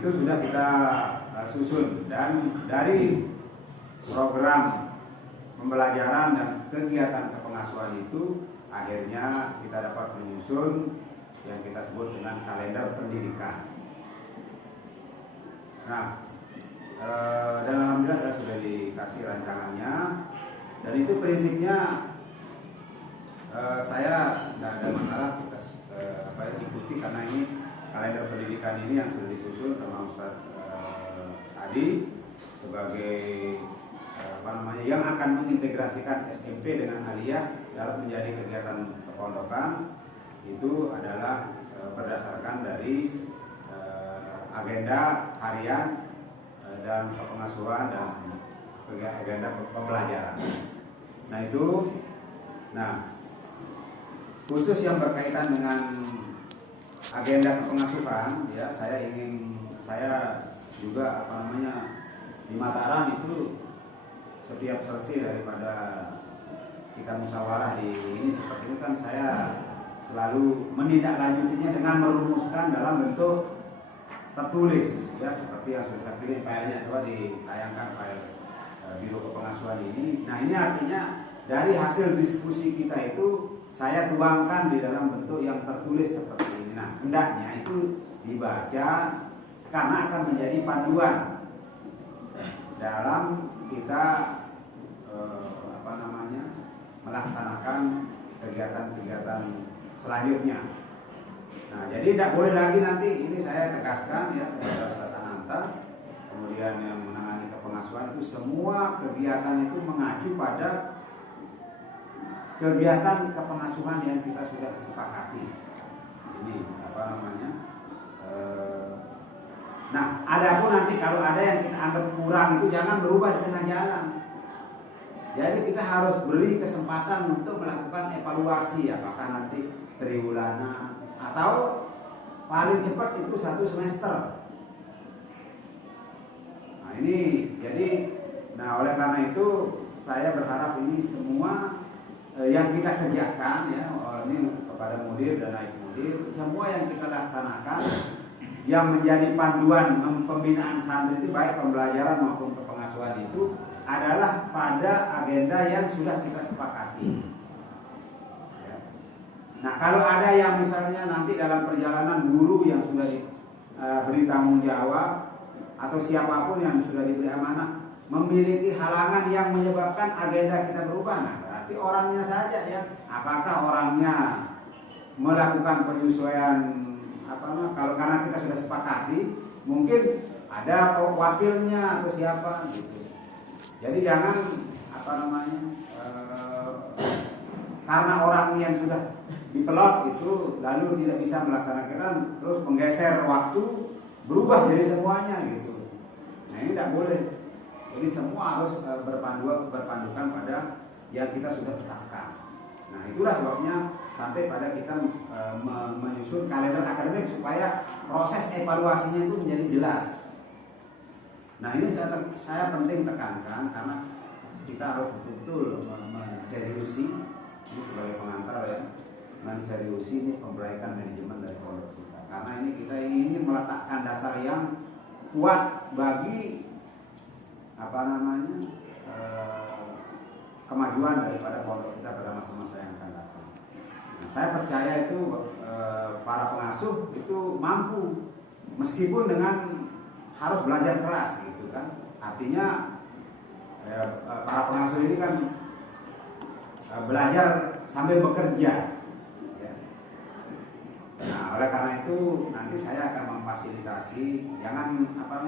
itu sudah kita susun, dan dari program pembelajaran dan kegiatan kepengasuhan itu akhirnya kita dapat menyusun yang kita sebut dengan kalender pendidikan. Nah, dan alhamdulillah saya sudah dikasih rancangannya, dan itu prinsipnya saya tidak ada masalah kita ikuti, karena ini kalender pendidikan ini yang sudah disusun sama Ustaz Adi sebagai yang akan mengintegrasikan SMP dengan aliyah dalam menjadi kegiatan kepondokan. Itu adalah berdasarkan dari agenda harian dan pengasuhan dan agenda pembelajaran. Nah, khusus yang berkaitan dengan agenda pengasuhan, ya saya juga di Mataram itu setiap sesi daripada kita musyawarah di ini seperti itu kan, saya selalu menindaklanjutinya dengan merumuskan dalam bentuk tertulis, ya seperti yang sudah saya pilih filenya coba ditayangkan file Biro Kepengasuhan ini. Nah, ini artinya dari hasil diskusi kita itu saya tuangkan di dalam bentuk yang tertulis seperti ini. Nah, hendaknya itu dibaca karena akan menjadi panduan dalam kita melaksanakan kegiatan-kegiatan selanjutnya. Nah, jadi tidak boleh lagi nanti, ini saya tegaskan ya kepada Ustaz Ananta, kemudian yang menangani kepengasuhan, itu semua kegiatan itu mengacu pada kegiatan kepengasuhan yang kita sudah sepakati. Ini nah, adapun nanti kalau ada yang kita anggap kurang itu jangan berubah di tengah jalan. Jadi kita harus beri kesempatan untuk melakukan evaluasi, apakah nanti triwulan atau paling cepat itu 1 semester. Nah ini, oleh karena itu saya berharap ini semua yang kita kerjakan ya, ini kepada mudir dan naib mudir, semua yang kita laksanakan yang menjadi panduan pembinaan santri itu baik pembelajaran maupun kepengasuhan itu adalah pada agenda yang sudah kita sepakati. Ya. Nah, kalau ada yang misalnya nanti dalam perjalanan guru yang sudah diberi tanggung jawab atau siapapun yang sudah diberi amanah memiliki halangan yang menyebabkan agenda kita berubah, nah berarti orangnya saja ya. Apakah orangnya melakukan penyesuaian kalau karena kita sudah sepakati, mungkin ada wakilnya atau siapa gitu. Jadi jangan karena orang yang sudah dipelot itu lalu tidak bisa melaksanakan, terus menggeser waktu, berubah jadi semuanya gitu. Nah ini tidak boleh. Jadi semua harus berpandukan pada yang kita sudah tetapkan. Nah itulah sebabnya sampai pada kita menyusun kalender akademik supaya proses evaluasinya itu menjadi jelas. Nah ini saya penting tekankan karena kita harus betul-betul menseriusi ini sebagai pengantar ya, menseriusi ini perbaikan manajemen dari pondok kita. Karena ini kita ingin meletakkan dasar yang kuat bagi kemajuan daripada pondok kita pada masa-masa yang akan datang. Nah, saya percaya itu para pengasuh itu mampu meskipun dengan harus belajar keras gitu kan. Artinya para pengasuh ini kan belajar sambil bekerja ya. Nah oleh karena itu nanti saya akan memfasilitasi, jangan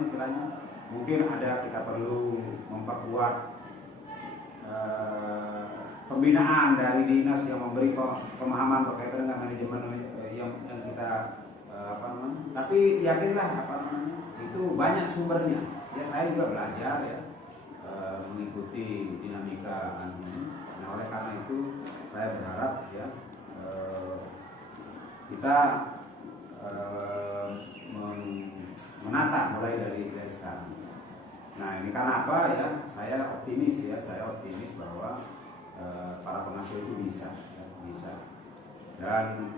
istilahnya mungkin ada kita perlu memperkuat pembinaan dari dinas yang memberi pemahaman berkaitan dengan manajemen yang kita tapi yakinlah itu banyak sumbernya ya. Saya juga belajar ya mengikuti dinamika nah oleh karena itu saya berharap ya kita menata mulai dari sekarang. Nah ini karena apa ya, saya optimis bahwa para pengasuh itu bisa dan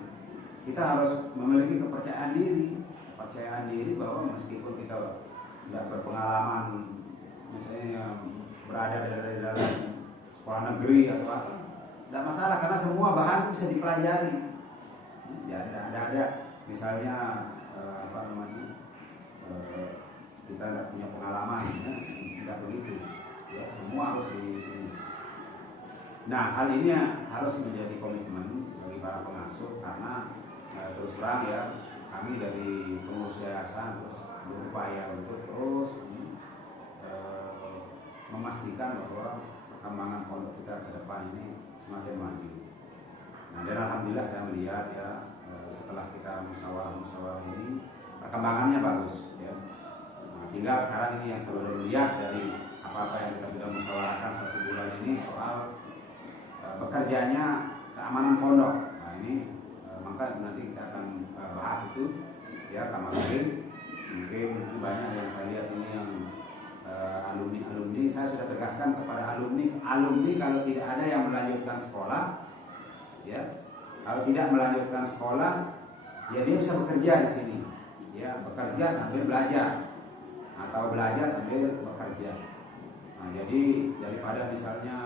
kita harus memiliki kepercayaan diri kepercayaan diri bahwa meskipun kita tidak berpengalaman, misalnya berada dari dalam sekolah negeri atau apa, tidak masalah karena semua bahan bisa dipelajari. Ya, ada misalnya kita tidak punya pengalaman, ya, tidak begitu. Ya, semua harus Nah, hal ini harus menjadi komitmen bagi para pengasuh karena terus terang ya, kami dari pengurus yayasan terus berupaya untuk terus memastikan bahwa perkembangan pondok kita ke depan ini semakin maju. Nah, dan alhamdulillah saya melihat ya setelah kita musyawarah ini perkembangannya bagus ya. Nah, tinggal sekarang ini yang saya baru lihat dari apa-apa yang kita sudah musyawarahkan 1 bulan ini soal bekerjanya keamanan pondok. Nah, ini maka nanti kita akan bahas itu ya kemarin. Mungkin itu banyak yang saya lihat ini yang alumni. Saya sudah tegaskan kepada alumni kalau tidak ada yang melanjutkan sekolah, ya kalau tidak melanjutkan sekolah, ya dia bisa bekerja di sini, ya bekerja sambil belajar atau belajar sambil bekerja. Nah, jadi daripada misalnya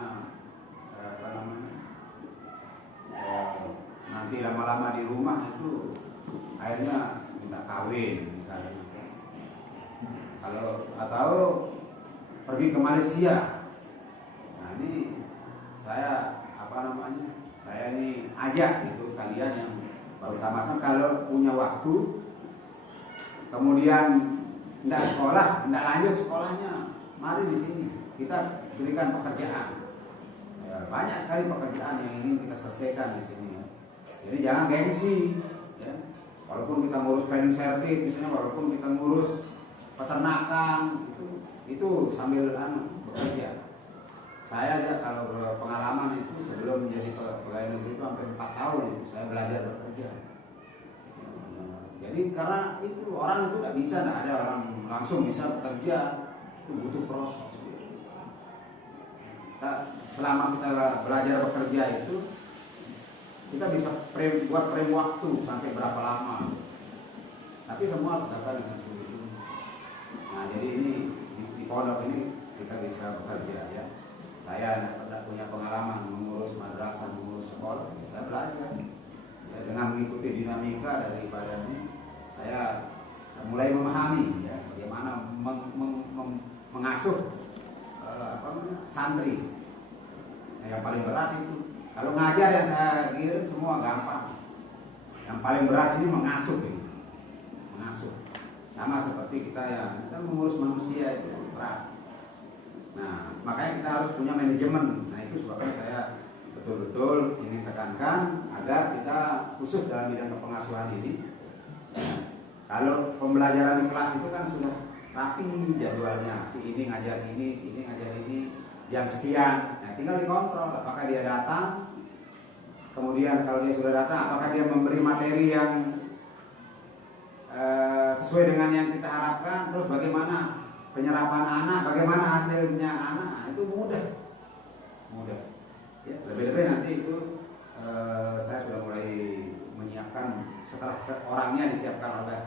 nanti lama-lama di rumah itu akhirnya minta kawin misalnya, kalau atau pergi ke Malaysia. Nah, ini saya saya ini ajak gitu kalian yang baru tamatkan, kalau punya waktu kemudian tidak sekolah, tidak lanjut sekolahnya, mari di sini kita berikan pekerjaan. Banyak sekali pekerjaan yang ingin kita selesaikan di sini. Jadi jangan gengsi, ya. Walaupun kita ngurus cleaning service, misalnya, walaupun kita ngurus peternakan, itu sambil bekerja. Saya aja kalau pengalaman itu sebelum menjadi pegawai negeri itu hampir 4 tahun itu saya belajar bekerja. Jadi karena itu orang itu tidak bisa, tidak ada orang langsung bisa bekerja, itu butuh proses. Selama kita belajar bekerja itu kita bisa buat frame waktu sampai berapa lama, tapi semua terdapat dengan suhu. Nah, jadi ini di pondok ini kita bisa bekerja ya. Saya tidak punya pengalaman mengurus madrasah, mengurus sekolah, ya saya belajar ya, dengan mengikuti dinamika daripada ini saya mulai memahami ya bagaimana mengasuh santri. Nah, yang paling berat itu kalau ngajar yang saya kira semua gampang. Yang paling berat ini mengasuh ini. Mengasuh. Sama seperti kita mengurus manusia itu berat. Nah, makanya kita harus punya manajemen. Nah, itu sebabnya saya betul-betul ingin tekankan agar kita khusus dalam bidang kepengasuhan ini. Kalau pembelajaran di kelas itu kan sudah rapi jadwalnya, si ini ngajar ini, si ini ngajar ini, jam sekian. Nah, tinggal dikontrol apakah dia datang. Kemudian kalau dia sudah datang, apakah dia memberi materi yang sesuai dengan yang kita harapkan. Terus bagaimana penyerapan anak, bagaimana hasilnya anak. Nah, itu mudah ya, lebih-lebih nanti itu saya sudah mulai menyiapkan setelah orangnya disiapkan oleh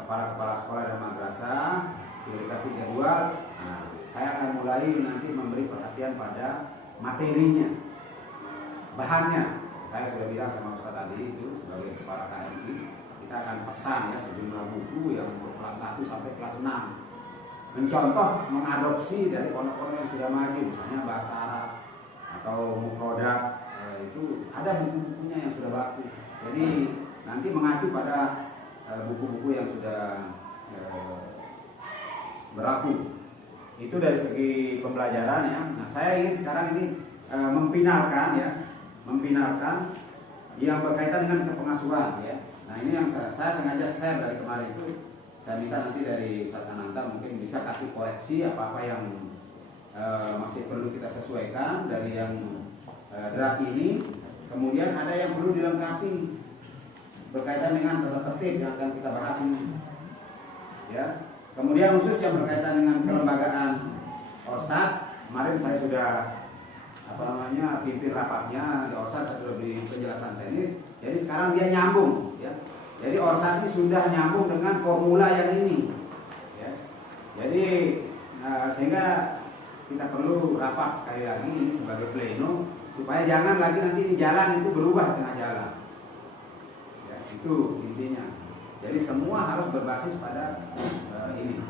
kepala sekolah dan madrasah, dikasih jadwal. Nah, saya akan mulai nanti memberi perhatian pada materinya, bahannya. Saya sudah bilang sama Ustaz tadi itu sebagai kepala KMI, kita akan pesan ya sejumlah buku yang untuk kelas 1 sampai kelas 6. Mencontoh, mengadopsi dari pondok-pondok yang sudah maju, misalnya bahasa Arab atau mufrodat, itu ada buku-bukunya yang sudah baku. Jadi nanti mengacu pada buku-buku yang sudah berlaku. Itu dari segi pembelajaran ya. Nah, saya ingin sekarang ini mempinalkan yang berkaitan dengan kepengasuhan ya. Nah, ini yang saya sengaja share dari kemarin itu. Saya minta nanti dari Ustaz Ananta mungkin bisa kasih koreksi apa-apa yang masih perlu kita sesuaikan dari yang draft ini. Kemudian ada yang perlu dilengkapi berkaitan dengan tata tertib yang akan kita bahas ini. Ya. Kemudian khusus yang berkaitan dengan kelembagaan Orsat, kemarin saya sudah pimpin rapatnya di Orsat, saya sudah beri penjelasan teknis. Jadi sekarang dia nyambung ya. Jadi Orsat ini sudah nyambung dengan formula yang ini. Ya. Jadi sehingga kita perlu rapat sekali lagi ini sebagai pleno supaya jangan lagi nanti di jalan itu berubah tengah jalan. Ya, itu intinya. Jadi semua harus berbasis pada ini.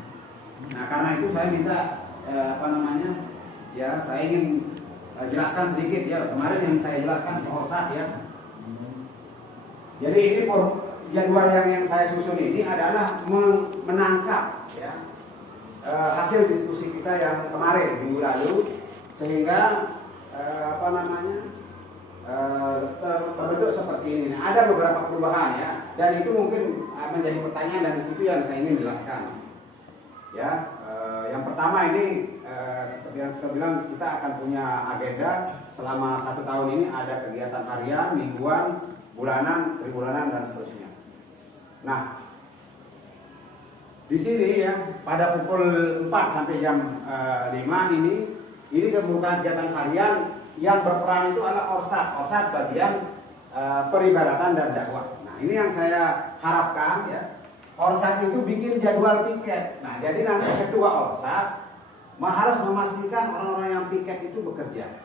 Nah karena itu saya minta ya saya ingin jelaskan sedikit ya kemarin yang saya jelaskan Orsat ya. Jadi ini jadwal yang saya susun ini adalah menangkap ya hasil diskusi kita yang kemarin minggu lalu sehingga terbentuk seperti ini. Nah, ada beberapa perubahan ya dan itu mungkin menjadi pertanyaan dan itu yang saya ingin jelaskan. Ya, yang pertama ini seperti yang saya bilang kita akan punya agenda selama 1 tahun ini ada kegiatan harian, mingguan, bulanan, tribulanan dan seterusnya. Nah, di sini ya pada pukul 4 sampai jam 5 ini merupakan kegiatan harian yang berperan itu adalah Orsat bagian peribadatan dan dakwah. Nah, ini yang saya harapkan ya. Orsat itu bikin jadwal piket. Nah, jadi nanti ketua Orsat harus memastikan orang-orang yang piket itu bekerja.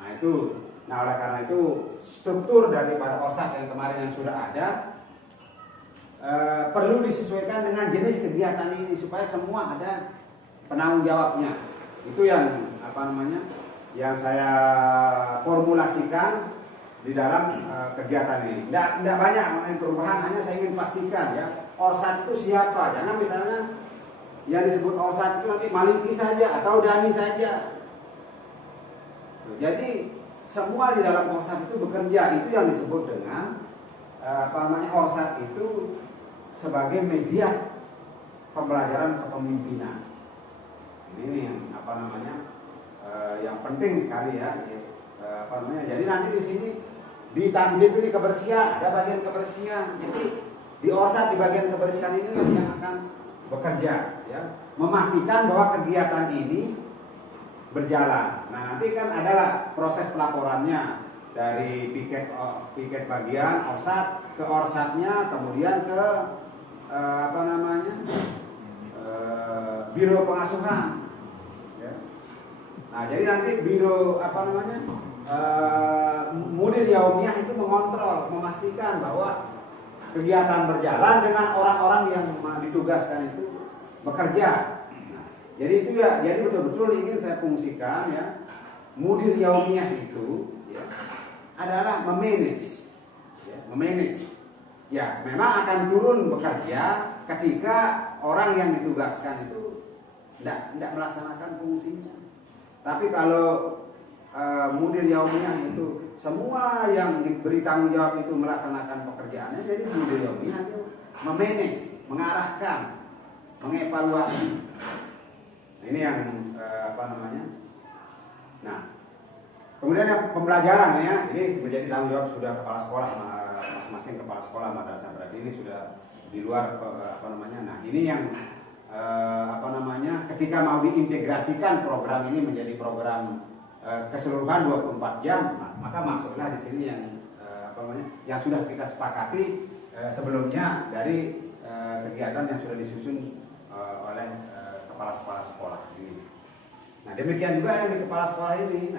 Nah, oleh karena itu struktur daripada Orsat yang kemarin yang sudah ada perlu disesuaikan dengan jenis kegiatan ini supaya semua ada penanggung jawabnya. Itu yang yang saya formulasikan di dalam kegiatan ini. Tidak banyak mengenai perubahan, hanya saya ingin pastikan ya Orsat itu siapa. Jangan misalnya yang disebut Orsat itu nanti Maliki saja atau Dani saja. Jadi semua di dalam Orsat itu bekerja. Itu yang disebut dengan Orsat itu sebagai media pembelajaran kepemimpinan. Ini yang yang penting sekali ya. Jadi nanti di sini di tanzim ini kebersihan, ada bagian kebersihan. Jadi di Orsat di bagian kebersihan ini yang akan bekerja, ya, memastikan bahwa kegiatan ini berjalan. Nah nanti kan adalah proses pelaporannya dari piket bagian Orsat ke Orsatnya, kemudian ke biro pengasuhan. Ya. Nah jadi nanti biro mudir yaumiyah itu mengontrol, memastikan bahwa kegiatan berjalan dengan orang-orang yang ditugaskan itu bekerja. Nah, jadi itu ya, jadi betul-betul ingin saya fungsikan ya, mudir yaumiyah itu ya, adalah memanage, ya, memang akan turun bekerja ketika orang yang ditugaskan itu tidak melaksanakan fungsinya. Tapi kalau mudir yaumiyah itu semua yang diberi tanggung jawab itu melaksanakan pekerjaannya, jadi mudir yaumiyah itu memanage, mengarahkan, mengevaluasi. Nah, ini yang Nah, kemudian yang pembelajaran ya, ini menjadi tanggung jawab sudah kepala sekolah, masing-masing kepala sekolah madrasah, berarti ini sudah di luar Nah, ini yang ketika mau diintegrasikan program ini menjadi program keseluruhan 24 jam, maka masuklah di sini yang sudah kita sepakati sebelumnya dari kegiatan yang sudah disusun oleh kepala sekolah ini. Nah demikian juga yang di kepala sekolah ini,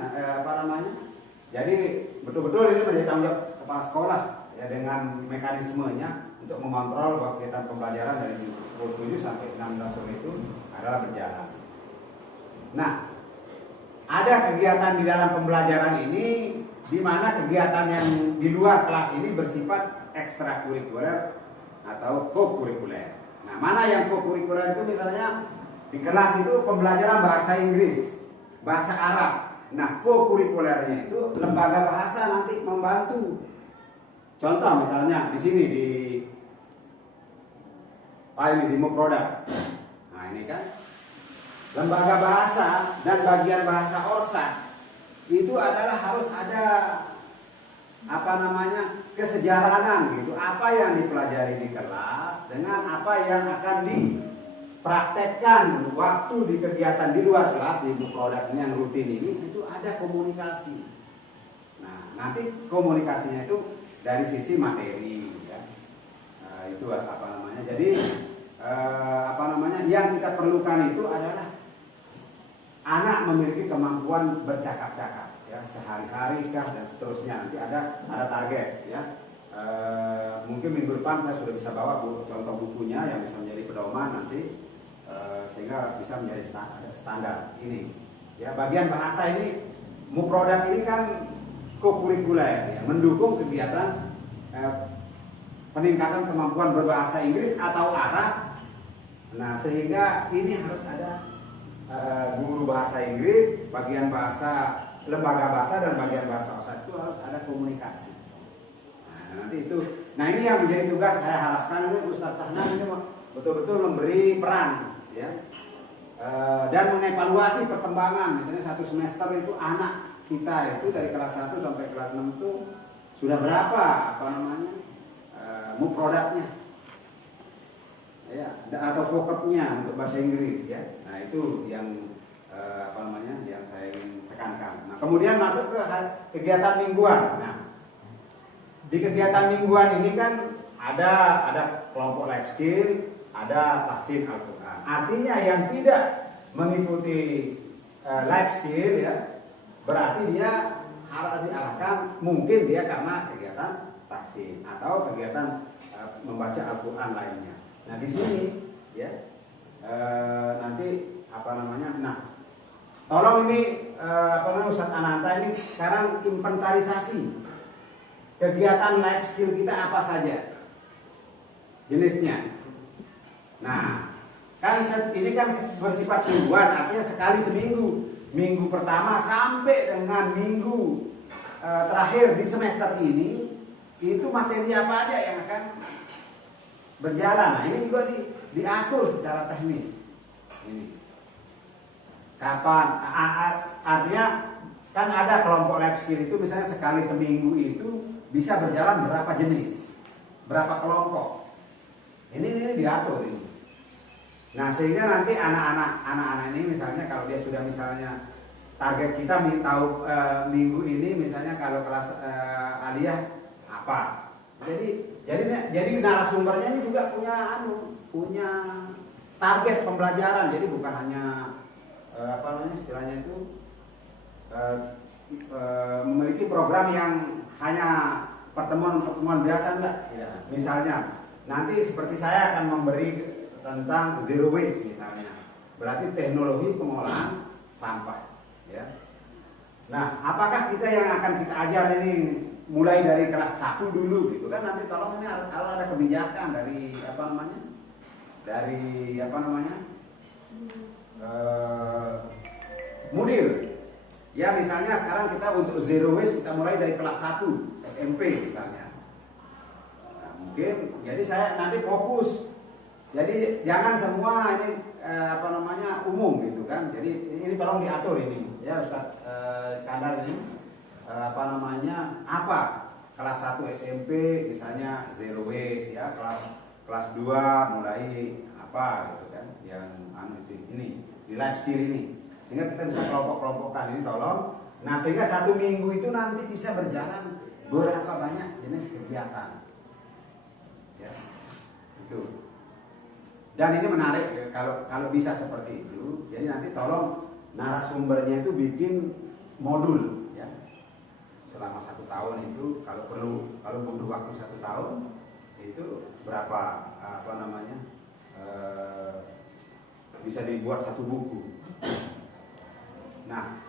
jadi betul-betul ini menjadi tanggung jawab kepala sekolah ya, dengan mekanismenya untuk mengontrol bahwa kegiatan pembelajaran dari pukul 7 sampai 16 sore itu adalah berjalan. Nah, ada kegiatan di dalam pembelajaran ini di mana kegiatan yang di luar kelas ini bersifat ekstrakurikuler atau kokurikuler. Nah, mana yang kokurikuler itu misalnya di kelas itu pembelajaran bahasa Inggris, bahasa Arab. Nah, kokurikulernya itu lembaga bahasa nanti membantu. Contoh misalnya di sini di Muproda. Nah, ini kan lembaga bahasa dan bagian bahasa Orsat itu adalah harus ada kesejarahan gitu, apa yang dipelajari di kelas dengan apa yang akan dipraktekkan waktu di kegiatan di luar kelas di produk ini yang rutin ini, itu ada komunikasi. Nah nanti komunikasinya itu dari sisi materi ya. itu apa namanya. Jadi yang kita perlukan itu adalah anak memiliki kemampuan bercakap-cakap, ya, sehari-hari kah dan seterusnya. Nanti ada target, ya. Mungkin minggu depan saya sudah bisa bawa contoh bukunya yang bisa menjadi pedoman nanti, sehingga bisa menjadi standar ini. Ya, bagian bahasa ini, Muprodat ini kan kokurikuler, ya, mendukung kegiatan peningkatan kemampuan berbahasa Inggris atau Arab. Nah, sehingga ini harus ada guru bahasa Inggris, bagian bahasa lembaga bahasa dan bagian bahasa OSAT itu harus ada komunikasi. Nah, nanti itu. Nah, ini yang menjadi tugas saya harapkan ini Ustadz Sahnan ini betul-betul memberi peran, ya. Dan mengevaluasi perkembangan. Misalnya satu semester itu anak kita itu dari kelas 1 sampai kelas 6 itu sudah berapa muprodaknya, ya, atau vocabnya untuk bahasa Inggris, ya. Nah, itu yang yang saya ingin tekankan. Nah, kemudian masuk ke kegiatan mingguan. Nah, di kegiatan mingguan ini kan ada kelompok life skill, ada tahsin Al-Quran. Artinya yang tidak mengikuti life skill, ya, berarti dia harus diarahkan, mungkin dia karena kegiatan tahsin atau kegiatan membaca Al-Quran lainnya. Nah, di sini, ya, nanti nah, tolong ini Ustadz Ananta ini sekarang inventarisasi kegiatan life skill kita apa saja jenisnya. Nah, kan ini kan bersifat mingguan, artinya sekali seminggu. Minggu pertama sampai dengan minggu terakhir di semester ini, itu materi apa aja yang akan berjalan. Nah, ini juga diatur secara teknis. Ini kapan? Artinya kan ada kelompok life skill itu misalnya sekali seminggu itu bisa berjalan berapa jenis, berapa kelompok. Ini diatur ini. Nah, sehingga nanti anak-anak ini misalnya kalau dia sudah misalnya target kita tahu minggu ini misalnya kalau kelas aliyah apa. Jadi narasumbernya ini juga punya target pembelajaran. Jadi bukan hanya istilahnya itu memiliki program yang hanya pertemuan biasa, enggak. Ya. Misalnya nanti seperti saya akan memberi tentang zero waste misalnya, berarti teknologi pengolahan sampah, ya. Nah, apakah kita yang akan kita ajar ini mulai dari kelas 1 dulu gitu kan? Nanti tolong ini kalau ada kebijakan dari mudir. Ya, misalnya sekarang kita untuk zero waste kita mulai dari kelas 1 SMP misalnya. Nah, mungkin jadi saya nanti fokus. Jadi jangan semua ini umum gitu kan. Jadi ini tolong diatur ini. Ya, Ustaz Iskandar ini kelas 1 SMP misalnya zero waste, ya, kelas 2 mulai apa gitu kan, yang ini di life skill ini, sehingga kita bisa kelompok-kelompokkan ini tolong. Nah, sehingga satu minggu itu nanti bisa berjalan berapa banyak jenis kegiatan, ya, itu. Dan ini menarik ya, kalau bisa seperti itu. Jadi nanti tolong narasumbernya itu bikin modul, ya, selama 1 tahun itu kalau butuh waktu 1 tahun itu berapa bisa dibuat 1 buku. Nah,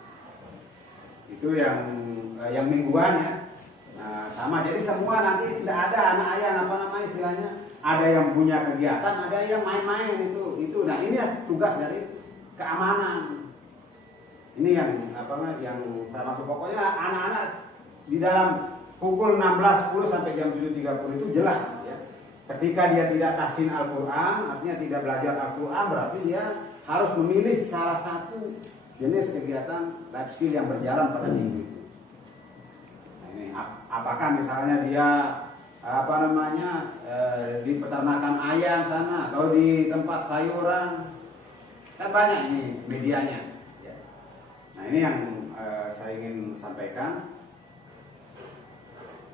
itu yang mingguan, ya. Nah, sama, jadi semua nanti tidak ada anak ayah istilahnya, ada yang punya kegiatan, ada yang main-main itu. Nah, ini tugas dari keamanan. Ini yang saya maksud, pokoknya anak-anak di dalam pukul 16.10 sampai jam 7.30 itu jelas, ya. Ketika dia tidak tahsin Al-Quran, artinya tidak belajar Al-Quran, berarti dia harus memilih salah satu jenis kegiatan life skill yang berjalan pada minggu itu. Nah, ini apakah misalnya dia di peternakan ayam sana atau di tempat sayuran, kan banyak ini medianya, ya. Nah, ini yang saya ingin sampaikan.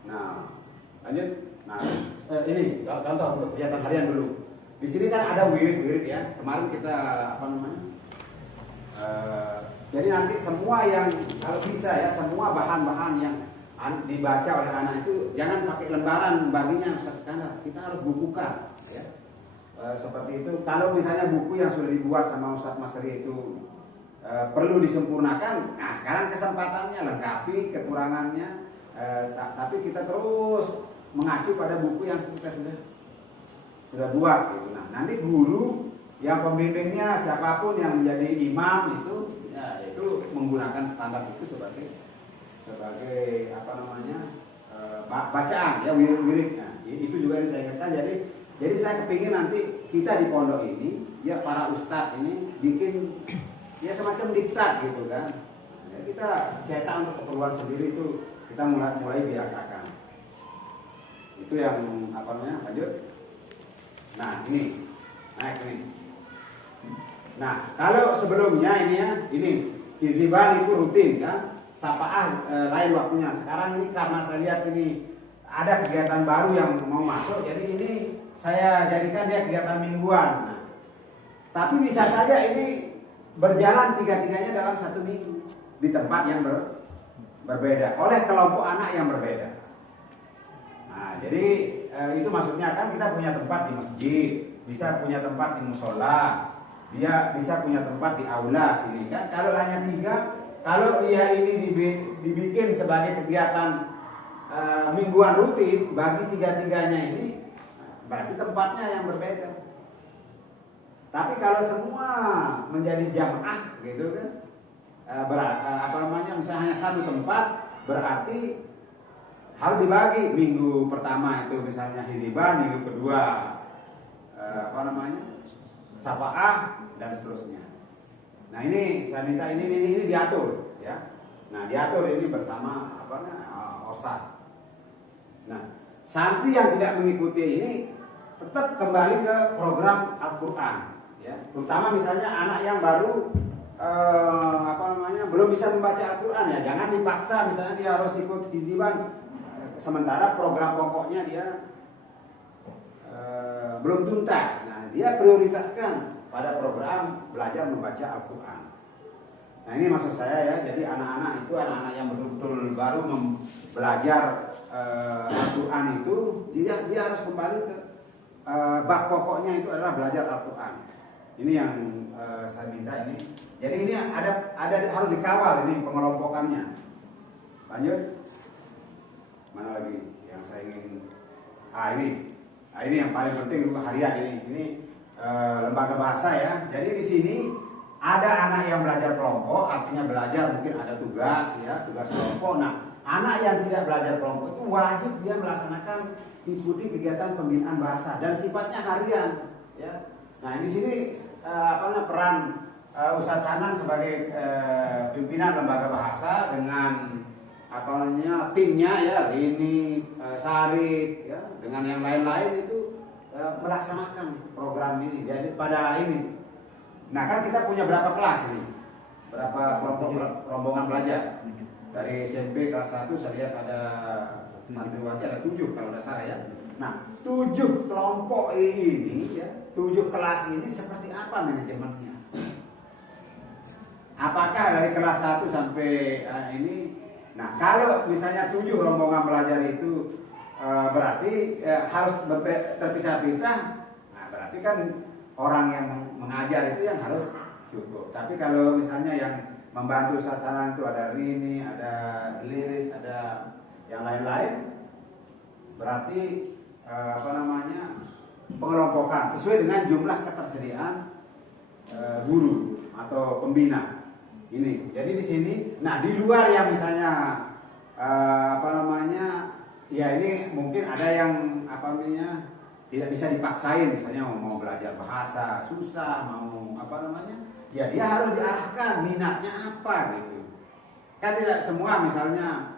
Nah, lanjut. Nah, ini contoh untuk kegiatan harian dulu. Di sini kan ada wirid ya. Kemarin kita apa namanya? Jadi nanti semua yang kalau bisa ya, semua bahan-bahan yang dibaca oleh anak itu jangan pakai lembaran baginya Ustaz Iskandar. Kita harus bukukan ya. Seperti itu. Kalau misalnya buku yang sudah dibuat sama Ustaz Masri itu perlu disempurnakan, nah sekarang kesempatannya lengkapi kekurangannya, tapi kita terus mengacu pada buku yang kita sudah buat gitu. Nah, nanti guru yang pembimbingnya siapapun yang menjadi imam itu ya itu menggunakan standar itu sebagai apa namanya bacaan ya, wirid. Nah, itu juga yang saya ingatkan. Jadi saya kepingin nanti kita di pondok ini ya, para ustadz ini bikin ya semacam diktat gitu kan. Ya, kita cetak untuk keperluan sendiri itu kita mulai biasakan. Itu yang apa namanya, lanjut. Nah ini naik ini. Nah kalau sebelumnya ini ya, ini hiziban itu rutin kan, sapaah lain waktunya. Sekarang ini karena saya lihat ini ada kegiatan baru yang mau masuk, jadi ini saya jadikan dia kegiatan mingguan. Nah, tapi bisa saja ini berjalan tiga-tiganya dalam satu minggu di tempat yang berbeda oleh kelompok anak yang berbeda. Nah, jadi itu maksudnya kan kita punya tempat di masjid, bisa punya tempat di musola, dia bisa punya tempat di aula sini kan. Kalau hanya 3, kalau dia ini dibikin sebagai kegiatan mingguan rutin bagi tiga-tiganya ini, berarti tempatnya yang berbeda. Tapi kalau semua menjadi jamaah gitu kan, apa namanya, misalnya hanya satu tempat, berarti harus dibagi. Minggu pertama itu misalnya hiziban, minggu kedua apa namanya, safaah, dan seterusnya. Nah ini saya minta ini diatur ya. Nah diatur ini bersama apa namanya, OSAT. Nah santri yang tidak mengikuti ini tetap kembali ke program Al-Quran. Ya, terutama misalnya anak yang baru apa namanya, belum bisa membaca Al-Quran ya, jangan dipaksa misalnya dia harus ikut hiziban sementara program pokoknya dia belum tuntas. Nah, dia prioritaskan pada program belajar membaca Al-Quran. Nah, ini maksud saya ya, jadi anak-anak itu anak-anak yang betul-betul baru belajar Al-Quran itu dia harus kembali ke bab pokoknya itu adalah belajar Al-Quran. Ini yang saya minta ini. Jadi ini ada harus dikawal ini pengelompokannya. Lanjut. Mana lagi yang saya ingin? Ini yang paling penting untuk harian ini. Ini lembaga bahasa ya. Jadi di sini ada anak yang belajar kelompok, artinya belajar mungkin ada tugas ya, tugas kelompok. Nah, anak yang tidak belajar kelompok itu wajib dia melaksanakan ikuti kegiatan pembinaan bahasa dan sifatnya harian ya. Nah di sini peran Ustadz Hanan sebagai pimpinan lembaga bahasa dengan apa namanya timnya ya, Rini, Sarip ya, dengan yang lain-lain itu melaksanakan program ini. Jadi pada ini, nah kan kita punya berapa kelas ini, berapa kelompok rombongan belajar dari SMP kelas 1 saya lihat ada santriwati ada 7 kalau tidak salah ya. Nah 7 kelompok ini ya, 7 kelas ini seperti apa manajemennya? Apakah dari kelas 1 sampai ini? Nah kalau misalnya 7 rombongan belajar itu berarti harus terpisah-pisah. Nah berarti kan orang yang mengajar itu yang harus cukup. Tapi kalau misalnya yang membantu sasaran itu ada Rini, ada Liris, ada yang lain-lain, berarti apa namanya, pengelompokan sesuai dengan jumlah ketersediaan guru atau pembina ini. Jadi di sini, nah di luar yang misalnya apa namanya, ya ini mungkin ada yang apa namanya tidak bisa dipaksain, misalnya mau belajar bahasa susah, mau apa namanya, ya dia harus diarahkan minatnya apa gitu. Kan tidak semua misalnya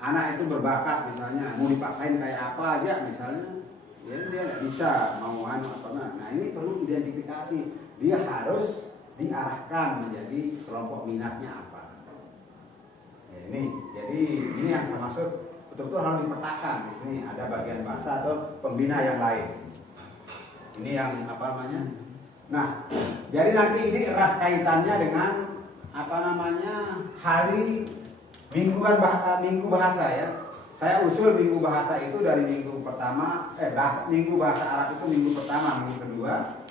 anak itu berbakat, misalnya mau dipaksain kayak apa aja misalnya, ya dia nggak bisa mau apa. Nah ini perlu identifikasi, dia harus diarahkan menjadi kelompok minatnya apa. Ya, ini jadi ini yang saya maksud betul-betul harus dipetakan. Di sini ada bagian bahasa atau pembina yang lain. Ini yang apa namanya? Nah, jadi nanti ini erat kaitannya dengan apa namanya hari minggu bahasa ya. Saya usul minggu bahasa itu dari minggu pertama, minggu bahasa Arab itu minggu pertama, minggu kedua,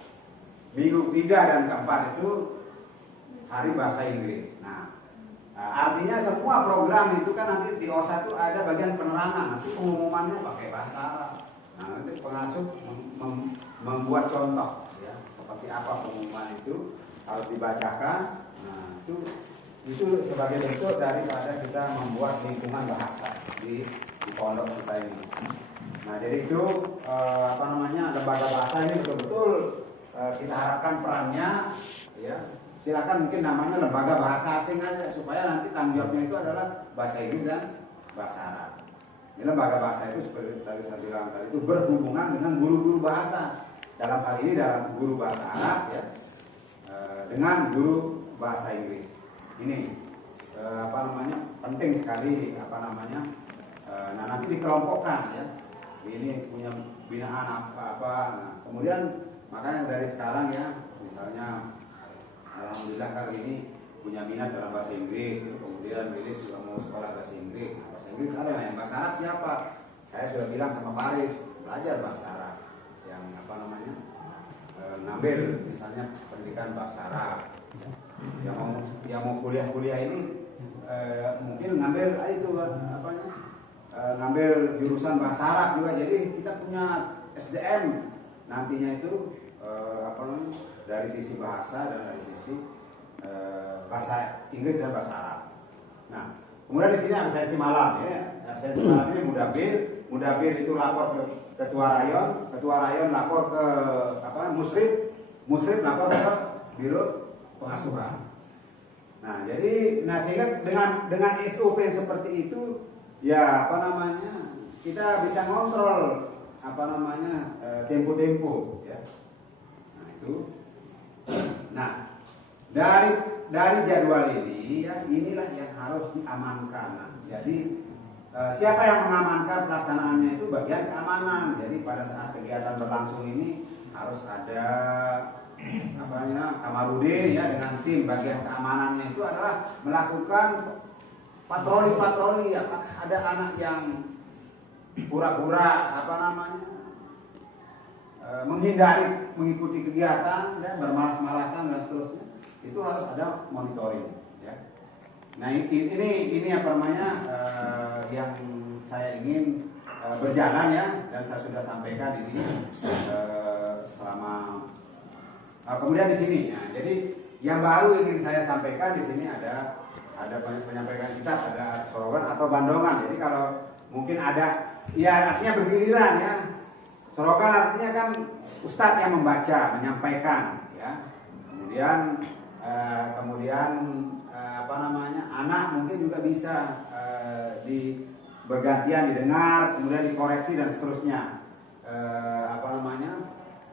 minggu ketiga dan keempat itu hari bahasa Inggris. Nah, artinya semua program itu kan nanti di OSA itu ada bagian penerangan, nanti pengumumannya pakai bahasa Arab. Nah, nanti pengasuh membuat contoh ya, seperti apa pengumuman itu harus dibacakan. Nah, itu sebagai bentuk daripada kita membuat lingkungan bahasa di pondok kita ini. Nah, jadi itu apa namanya, lembaga bahasa ini betul-betul kita harapkan perannya ya. Silakan mungkin namanya lembaga bahasa asing aja, supaya nanti tanggung jawabnya itu adalah bahasa Inggris dan bahasa Arab. Ini lembaga bahasa itu seperti tadi saya bilang tadi itu berhubungan dengan guru-guru bahasa. Dalam hal ini dalam guru bahasa Arab ya, dengan guru bahasa Inggris. Ini apa namanya, penting sekali apa namanya. Nah, nanti dikelompokkan ya. Ini punya binaan apa-apa. Nah, kemudian makanya dari sekarang ya, misalnya alhamdulillah kali ini punya minat dalam bahasa Inggris, kemudian Lilis juga mau sekolah bahasa Inggris. Nah, bahasa Inggris ada yang bahasa Arab siapa? Saya sudah bilang sama Paris, belajar bahasa Arab. Yang apa namanya, ngambil misalnya pendidikan bahasa Arab. Yang mau kuliah ini mungkin ngambil itu apa namanya, ngambil jurusan bahasa Arab juga. Jadi kita punya SDM nantinya itu apa namanya, dari sisi bahasa dan dari sisi bahasa Inggris dan bahasa Arab. Nah, kemudian di sini ada sesi malam ya. Sesi malam ini mudabir itu lapor ke ketua rayon lapor ke apa, musrif lapor ke biro pengasuhan. Nah, jadi sehingga dengan SOP seperti itu ya apa namanya, kita bisa ngontrol apa namanya tempo-tempo ya. Nah, itu. Nah, dari jadwal ini ya, inilah yang harus diamankan. Nah, jadi siapa yang mengamankan pelaksanaannya itu bagian keamanan. Jadi pada saat kegiatan berlangsung ini harus ada Kamarudin ya dengan tim bagian keamanannya itu adalah melakukan patroli. Apakah ada anak yang pura-pura apa namanya menghindari mengikuti kegiatan dan bermalas-malasan dan seterusnya, itu harus ada monitoring ya. Nah, ini apa namanya yang saya ingin berjalan ya, dan saya sudah sampaikan di sini selama kemudian di sini. Nah, jadi yang baru ingin saya sampaikan di sini ada penyampaikan kita, ada sorogan atau bandongan. Jadi kalau mungkin ada ya, artinya bergiliran ya. Sorogan artinya kan ustadz yang membaca, menyampaikan ya. Kemudian apa namanya, anak mungkin juga bisa bergantian didengar, kemudian dikoreksi dan seterusnya. Apa namanya?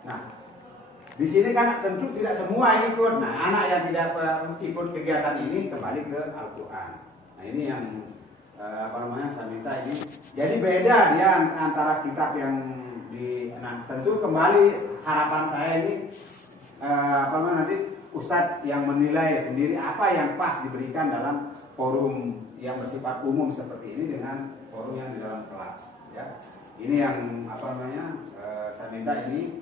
Nah, di sini kan tentu tidak semua ikut. Nah, anak yang tidak ikut kegiatan ini kembali ke Al-Quran. Nah, ini yang apa namanya, saya minta ini. Jadi beda dia antara kitab yang tentu kembali harapan saya ini apa namanya, nanti Ustadz yang menilai sendiri apa yang pas diberikan dalam forum yang bersifat umum seperti ini dengan forum yang di dalam kelas ya. Ini yang apa namanya saya minta ini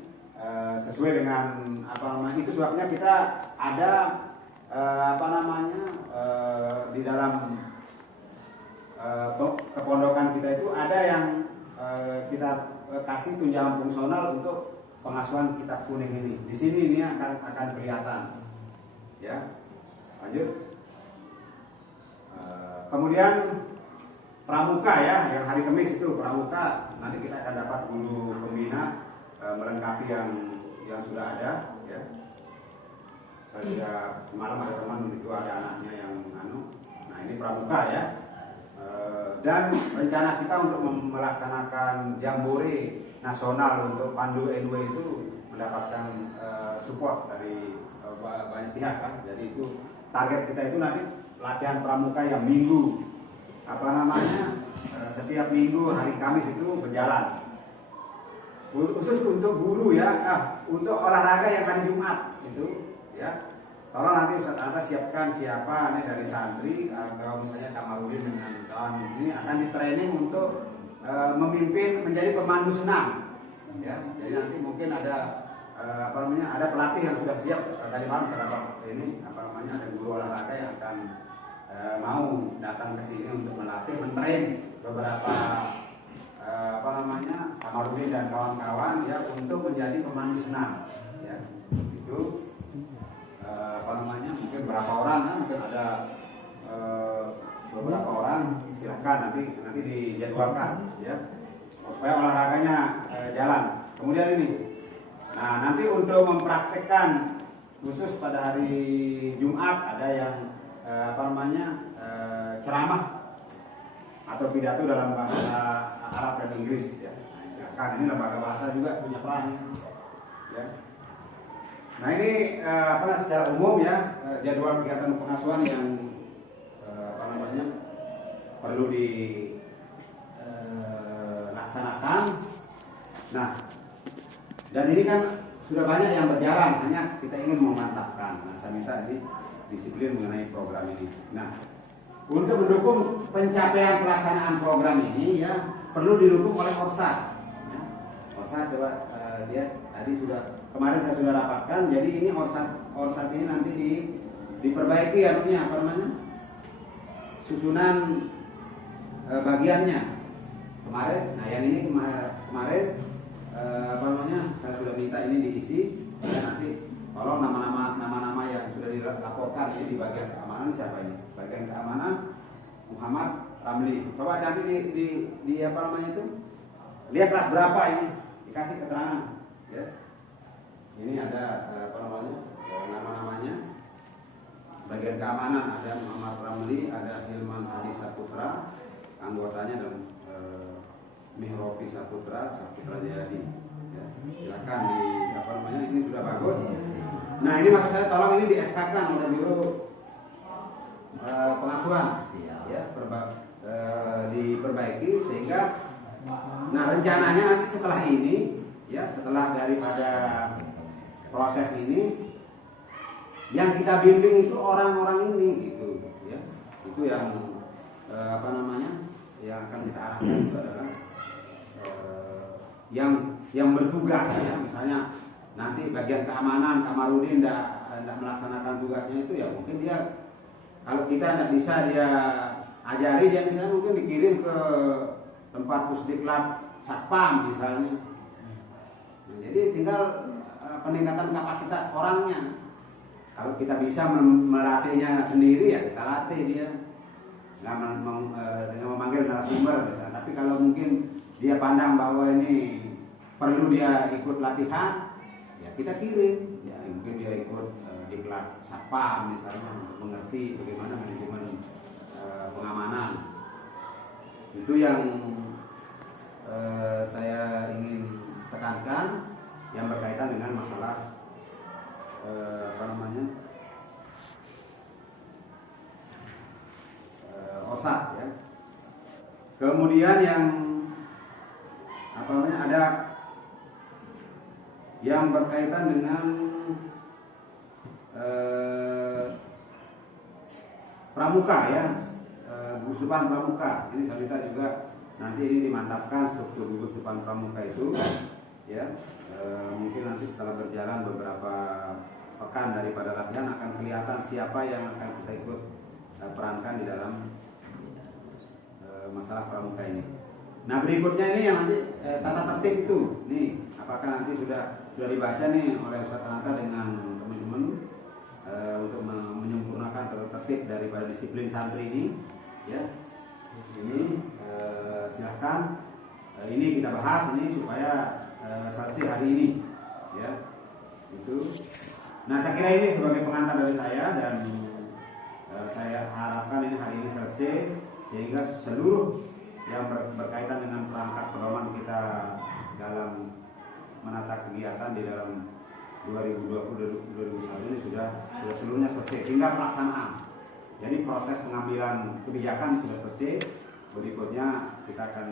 sesuai dengan apa namanya, itu sebabnya kita ada apa namanya di dalam kepondokan kita itu ada yang kita kasih tunjangan fungsional untuk pengasuhan kitab kuning ini. Di sini ini akan kelihatan ya. Lanjut. Kemudian pramuka ya, yang hari Kamis itu pramuka, nanti kita akan dapat guru pembina melengkapi yang sudah ada ya. Saya sudah semalam ada teman itu, ada anaknya yang nah ini pramuka ya. Dan rencana kita untuk melaksanakan jambore nasional untuk Pandu NW itu mendapatkan support dari banyak pihak kan. Jadi itu target kita itu nanti latihan pramuka yang minggu apa namanya setiap minggu hari Kamis itu berjalan. Khusus untuk guru ya, untuk olahraga yang hari Jumat itu ya. Tolong nanti Ustaz Anta siapkan siapa nih dari santri kalau misalnya Kamarudin dengan kawan ini akan di training untuk memimpin menjadi pemandu senam ya. Jadi nanti mungkin ada ada pelatih yang sudah siap. Tadi malam saya dapat ini ada guru olahraga yang akan mau datang ke sini untuk melatih mentrain beberapa Kamarudin dan kawan-kawan ya untuk menjadi pemandu senam ya. Itu mungkin berapa orang ya, mungkin ada beberapa orang, silahkan nanti dijadwalkan ya supaya olahraganya jalan. Kemudian ini, nah nanti untuk mempraktekkan khusus pada hari Jumat ada yang ceramah atau pidato dalam bahasa Arab dan Inggris ya. Nah, silahkan, ini lembaga bahasa juga punya peran ya. Nah ini secara umum ya jadwal kegiatan pengasuhan yang perlu dilaksanakan. Nah, dan ini kan sudah banyak yang berjalan, hanya kita ingin memantapkan. Nah, saya minta ini disiplin mengenai program ini. Nah, untuk mendukung pencapaian pelaksanaan program ini ya perlu didukung oleh Orsa. Ya. Orsa coba dia tadi kemarin saya sudah rapatkan. Jadi ini Orsa ini nanti diperbaiki susunan bagiannya kemarin. Nah yang ini kemarin saya sudah minta ini diisi ya, nanti kalau nama-nama yang sudah dilaporkan ini di bagian keamanan siapa ini? Bagian keamanan Muhammad Ramli. Coba nanti di lihat kelas berapa ini, dikasih keterangan ya. Ini ada nama-namanya. Bagian keamanan ada Muhammad Ramli, ada Hilman Adi Saputra, anggotanya dan Mihrofi Saputra Jayadi. Ya, silakan ini sudah bagus. Nah ini maksud saya tolong ini di-SK-kan oleh Biro Pengasuhan, ya, diperbaiki sehingga, nah rencananya nanti setelah ini, ya setelah daripada proses ini, yang kita bimbing itu orang-orang ini, gitu, ya, itu yang yang akan kita arahkan itu adalah yang bertugas, ya, misalnya nanti bagian keamanan Kamarudin tidak melaksanakan tugasnya itu ya mungkin dia kalau kita tidak bisa dia ajari, dia misalnya mungkin dikirim ke tempat pusdiklat satpam misalnya. Nah, jadi tinggal peningkatan kapasitas orangnya. Kalau kita bisa melatihnya sendiri ya kita latih dia, dengan memanggil narasumber misalnya. Tapi kalau mungkin dia pandang bahwa ini perlu dia ikut latihan, ya kita kirim, ya mungkin dia ikut diklat satpam misalnya untuk mengerti bagaimana manajemen pengamanan. Itu yang saya ingin tekankan yang berkaitan dengan masalah OSAT, ya. Kemudian yang ada yang berkaitan dengan pramuka, ya, gugus depan pramuka. Ini saya minta juga nanti ini dimantapkan struktur gugus depan pramuka itu, ya. Mungkin nanti setelah berjalan beberapa pekan daripada latihan akan kelihatan siapa yang akan kita ikut perankan di dalam masalah pramuka ini. Nah berikutnya ini yang nanti tata tertib itu, nih apakah nanti sudah dibaca nih oleh Ustaz Ananta dengan teman-teman untuk menyempurnakan tata tertib daripada disiplin santri ini, ya. Ini silahkan ini kita bahas ini supaya selesai hari ini, ya. Itu. Nah saya kira ini sebagai pengantar dari saya dan saya harapkan ini hari ini selesai sehingga seluruh yang berkaitan dengan perangkat pedoman kita dalam menata kegiatan di dalam 2020-2021 ini sudah seluruhnya selesai, tinggal pelaksanaan. Jadi proses pengambilan kebijakan sudah selesai, berikutnya kita akan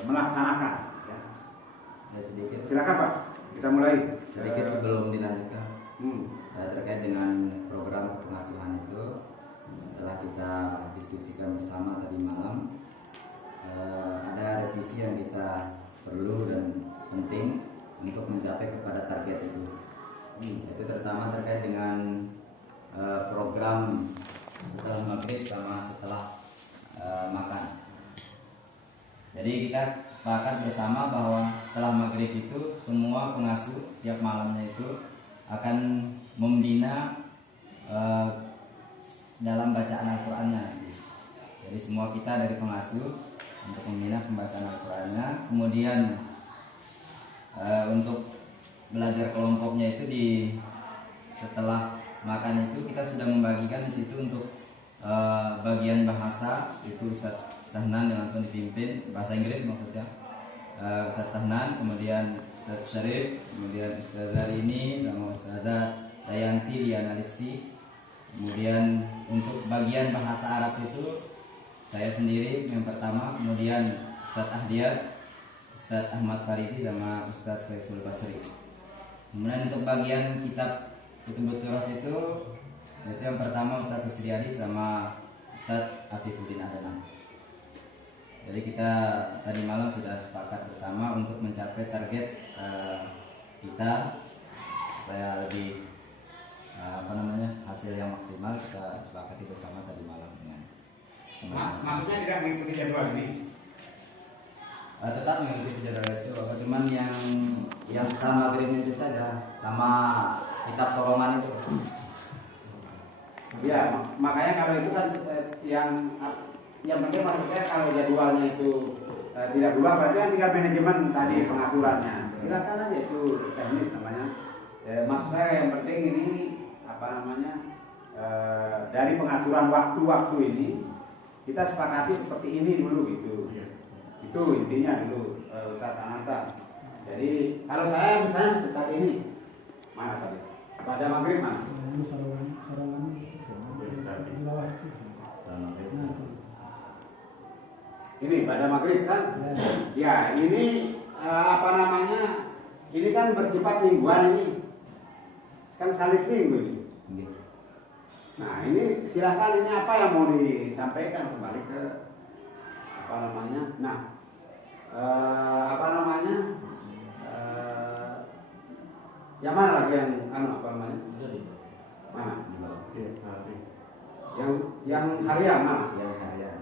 melaksanakan. Ya. Ya, sedikit. Silakan Pak, kita mulai. Sedikit sebelum dilanjutkan terkait dengan program pengasuhan itu, setelah kita diskusikan bersama tadi malam, ada revisi yang kita perlu dan penting untuk mencapai kepada target itu. Itu terutama terkait dengan program setelah maghrib sama setelah makan. Jadi kita sepakat bersama bahwa setelah maghrib itu semua pengasuh setiap malamnya itu akan membina dalam bacaan Al-Qur'annya. Jadi semua kita dari pengasuh untuk membina pembacaan Al-Qur'annya. Kemudian untuk belajar kelompoknya itu setelah makan itu kita sudah membagikan di situ untuk bagian bahasa itu Ustaz Sahnan yang langsung dipimpin, bahasa Inggris maksudnya, Ustaz Sahnan, kemudian Ustaz Syarif, kemudian Ustaz Zarini sama Ustazah Dayanti Lianalisti. Kemudian untuk bagian bahasa Arab itu saya sendiri yang pertama, kemudian Ustaz Ahdiyat, Ustaz Ahmad Faridi sama Ustaz Saiful Basri. Kemudian untuk bagian kitab Kutubut Turas itu yang pertama Ustaz Kusriyadi sama Ustaz Afifuddin Adnan. Jadi kita tadi malam sudah sepakat bersama untuk mencapai target kita supaya lebih hasil yang maksimal kita sepakati bersama tadi malam dengan. Maksudnya tidak mengikuti jadwal ini? Tetap mengikuti jadwal itu, cuman yang setelah maghrib itu saja sama kitab sorongan itu. Ya, makanya kalau itu kan yang penting maksudnya kalau jadwalnya itu tidak berubah, berarti kan tinggal manajemen tadi pengaturannya. Silakan aja, itu teknis namanya. Maksud saya yang penting ini dari pengaturan waktu-waktu ini kita sepakati seperti ini dulu gitu. Itu intinya dulu, Ustaz Ananta. Jadi kalau saya misalnya seperti ini, mana tadi? Pada maghrib mana? Ini pada maghrib kan? Ya ini ini kan bersifat mingguan ini, kan salis minggu ini. Nah ini silahkan, ini apa yang mau disampaikan kembali ke yang mana lagi yang mana? Yang harian mana? Yang harian.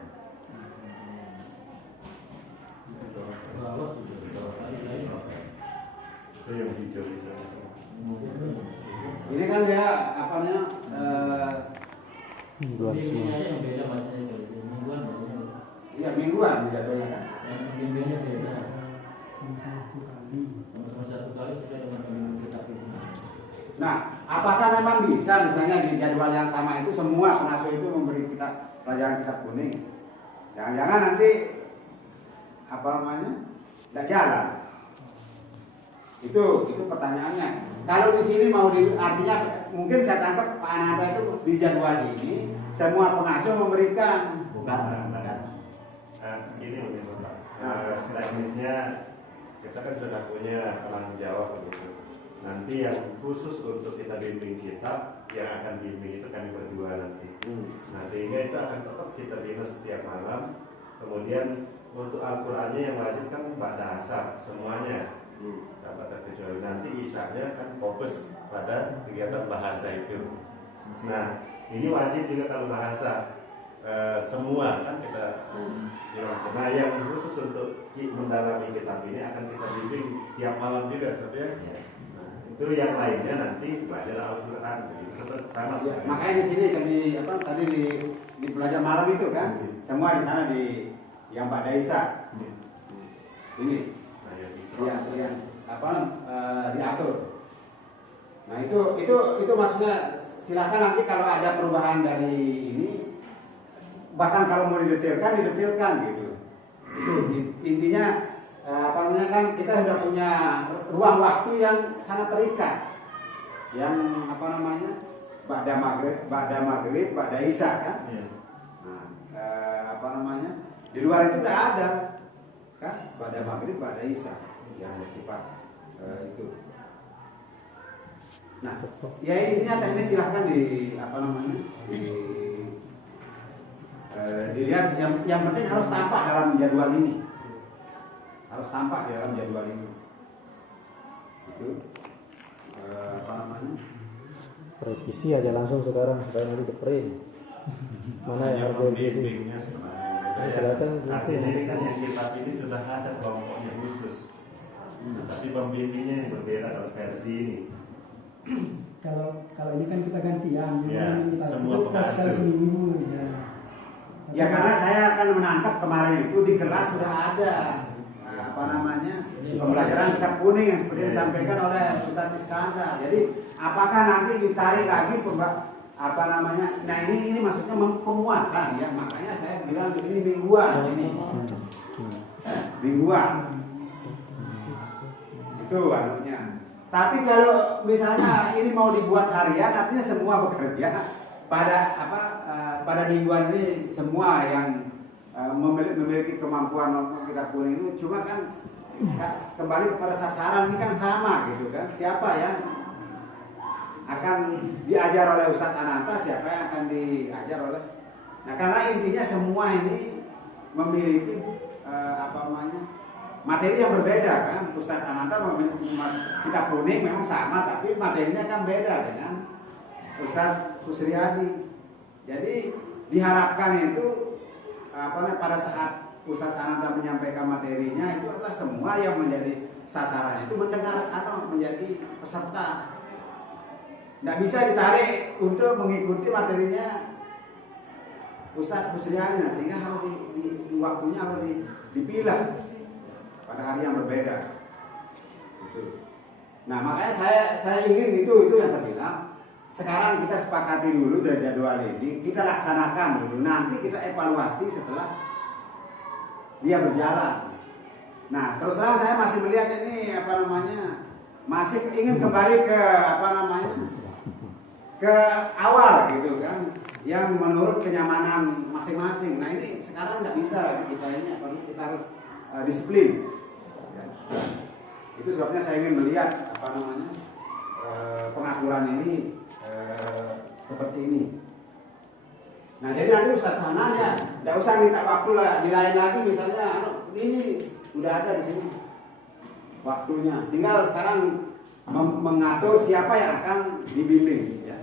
Ini kan dia mingguan semua. Iya mingguan jadwalnya kan. Mingguannya beda. Satu kali sudah dengan kitab ini. Nah, apakah memang bisa misalnya di jadwal yang sama itu semua pengasuh itu memberi kita pelajaran kitab kuning? Jangan-jangan nanti tidak jalan. Itu pertanyaannya. Kalau di sini artinya mungkin saya tangkap Pak Ananda itu di jadwal ini semua pengasuh memberikan. Bukan. Ini mungkin Pak. Teknisnya kita kan sudah punya penanggung jawab begitu. Nanti yang khusus untuk kita bimbing kitab, yang akan bimbing itu kami berdua nanti. Nah sehingga itu akan tetap kita bina setiap malam. Kemudian untuk Al-Qur'annya yang wajib kan ba'da asar semuanya. Dapat terkecuali nanti isya'nya kan fokus pada kegiatan bahasa itu. Nah ini wajib juga kalau bahasa semua kan kita. Nah yang khusus untuk mendalami kitab ini akan kita bimbing tiap malam juga, saudara. Nah, itu yang lainnya nanti belajar Al-Quran sama sekali. Makanya di sini tadi di belajar malam itu kan semua di sana di yang Pak Daisa ini yang diatur. Nah itu maksudnya silakan nanti kalau ada perubahan dari ini, bahkan kalau mau didetailkan gitu. Itu intinya kan kita sudah punya ruang waktu yang sangat terikat, yang ba'da maghrib, ba'da isya kan. Iya. Nah, apa namanya? Di luar itu tidak ada kan, ba'da maghrib, ba'da isya yang bersifat itu. Nah, ya intinya teknis silahkan di apa namanya dilihat. Yang penting harus tampak dalam jadwal ini, harus tampak di dalam jadwal ini. Itu apa namanya? Revisi aja langsung sekarang supaya nanti ke print. Mana yang harus direvisi? Bimbingnya sebenarnya. Silakan. Artinya ini kan yang kitab ini sudah ada kelompoknya khusus. Tapi pembimbingnya yang berbeda dalam versi ini. Kalau ini kan kita gantian, Ya, kita semua sekali pengasuh. seminggu ya. Ya karena saya akan menangkap kemarin itu di kelas sudah ada apa namanya pembelajaran kitab kuning yang seperti disampaikan oleh Ustaz Iskandar. Jadi apakah nanti ditarik lagi apa namanya? Nah ini maksudnya penguatan ya, makanya saya bilang ini mingguan ini mingguan itu anunya. Tapi kalau misalnya ini mau dibuat harian, artinya semua bekerja pada mingguan ini semua yang memiliki kemampuan kitab kuning itu, cuma kan kembali kepada sasaran ini kan sama gitu kan. Siapa yang akan diajar oleh Ustadz Ananta, siapa yang akan diajar oleh. Nah karena intinya semua ini memiliki apa namanya materi yang berbeda kan. Ustadz Ananta memiliki kitab kuning memang sama, tapi materinya kan beda dengan Ustadz Kusriyadi. Jadi diharapkan itu pada saat Ustadz Ananta menyampaikan materinya itu adalah semua yang menjadi sasaran itu mendengar atau menjadi peserta. Tidak bisa ditarik untuk mengikuti materinya Ustadz Kusriyadi, nah, sehingga harus di waktunya harus dipilah pada hari yang berbeda. Itu. Nah makanya saya ingin itu yang saya bilang. Sekarang kita sepakati dulu dari jadwal ini, kita laksanakan dulu. Nanti kita evaluasi setelah dia berjalan. Nah terus terang saya masih melihat ini apa namanya, masih ingin kembali ke apa namanya, ke awal gitu kan, yang menurut kenyamanan masing-masing. Nah ini sekarang nggak bisa kita ini, kita harus disiplin. Itu sebabnya saya ingin melihat apa namanya pengaturan ini seperti ini. Nah jadi nanti Ustadz Hanan ya, nggak usah minta waktu lah, di lain lagi misalnya, ini udah ada di sini waktunya. Tinggal sekarang mengatur siapa yang akan dibimbing. Ya.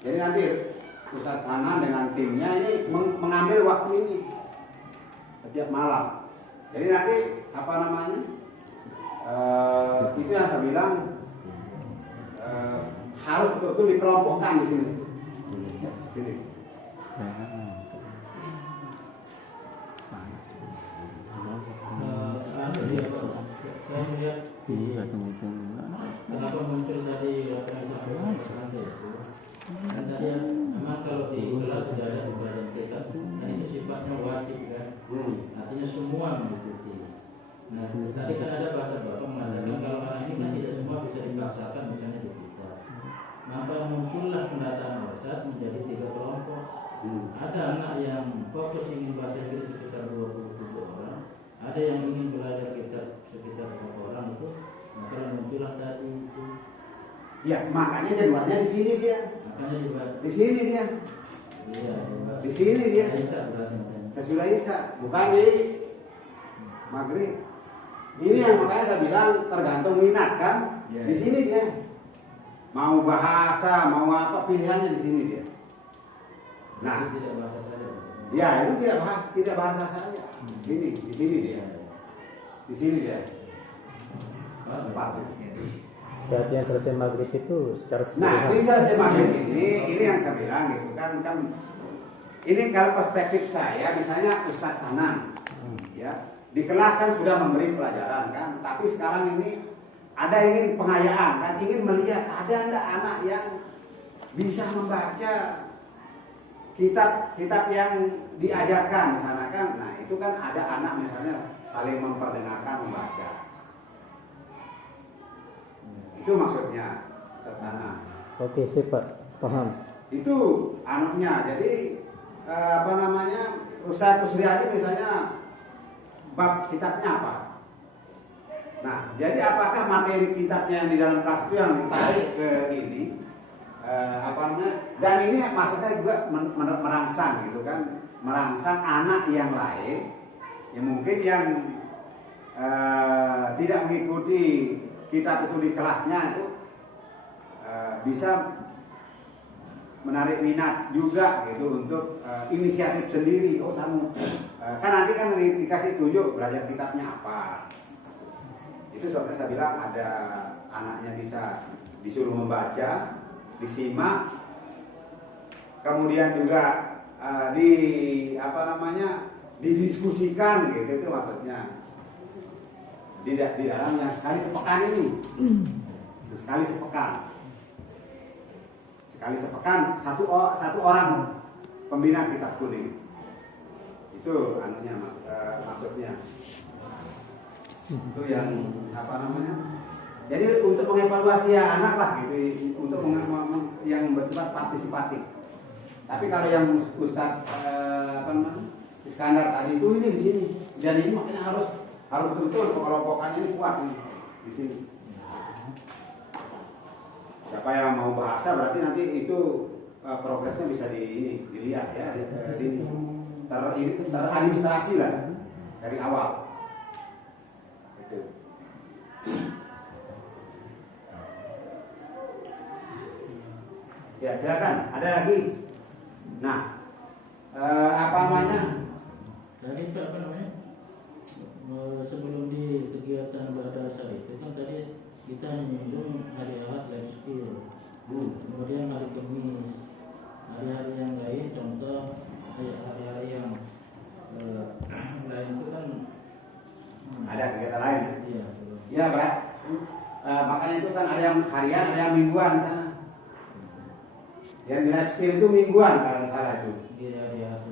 Jadi nanti Ustadz Hanan dengan timnya ini mengambil waktu ini setiap malam. Jadi nanti apa namanya? Itu yang saya bilang harus betul dikelompokkan di sini. Sini. Saya melihat kenapa muncul tadi dan tadi memang kalau di kelas sudah ada pembelajaran kita, dan itu sifatnya wajib kan, artinya semua mengikuti. Nah tadi kan ada bahasa bapak mengatakan kalau anak ini kan tidak semua bisa dipaksakan misalnya di kita, maka muncullah pendataan Ustadz menjadi 3 kelompok. Ada anak yang fokus ingin bahasa Inggris sekitar 27 orang, ada yang ingin belajar kitab sekitar berapa orang itu, maka muncullah tadi itu. Ya makanya jadwalnya di sini dia. Makanya juga Di sini dia. iya, Di sini dia. Aisyah berarti makanya. Sesudah Isya, bukan di maghrib. Ini yang makanya saya bilang tergantung minat kan. Ya. Di sini dia. Mau bahasa, mau apa pilihannya di sini dia. Nah, Jadi tidak bahasa saja. ya itu tidak bahasa saya. Ini di sini dia. Di sini dia. Tempat. Berarti yang selesai maghrib itu secara Nah, keseluruhan. di selesai maghrib ini yang saya bilang gitu kan ini kalau perspektif saya, misalnya Ustadz Sanan, ya di kelas kan sudah memberi pelajaran kan, tapi sekarang ini ada ingin pengayaan kan, ingin melihat ada enggak anak yang bisa membaca kitab yang diajarkan di sana kan. Nah itu kan ada anak misalnya saling memperdengarkan membaca. Itu maksudnya Ustadz Sanan. Oke, sip Pak, paham. itu anaknya. Jadi apa namanya, Ustaz Kusriyadi misalnya bab kitabnya apa. Nah, jadi apakah materi kitabnya yang di dalam kelas itu yang ditarik ke ini apa namanya? Dan ini maksudnya juga merangsang gitu kan, merangsang anak yang lain yang mungkin yang tidak mengikuti kitab itu di kelasnya itu bisa menarik minat juga gitu untuk inisiatif sendiri. Oh Samu, kan nanti kan dikasih tunjuk belajar kitabnya apa. Itu soalnya saya bilang ada anaknya bisa disuruh membaca, disimak, kemudian juga di apa namanya, didiskusikan gitu, itu maksudnya di dalamnya sekali sepekan ini, sekali sepekan satu orang pembina kitab kuning. Itu anunya maksudnya. Itu yang apa namanya? Jadi untuk mengevaluasi anak lah gitu, untuk yang bersifat partisipatif. Tapi kalau yang Ustaz apa namanya, Iskandar tadi itu ini di sini, dan ini makanya harus betul-betul pengelompokannya ini kuat ini di sini. Siapa yang mau bahasa berarti nanti itu progresnya bisa dilihat ya di sini. Teradministrasi lah dari awal. Itu. Ya silakan, ada lagi. Nah, apa namanya? Dari itu apa namanya? Sebelum di kegiatan bahasa itu kan tadi kita menyinggung hari Ahad life skill, kemudian hari Kamis, hari-hari yang lain, contoh hari-hari yang lain itu kan Ada kegiatan lain. iya, Iya, Pak. Makanya itu kan ada yang harian, ada yang mingguan sana. Yang di live skill itu mingguan kalau nggak salah itu. di hari Ahad.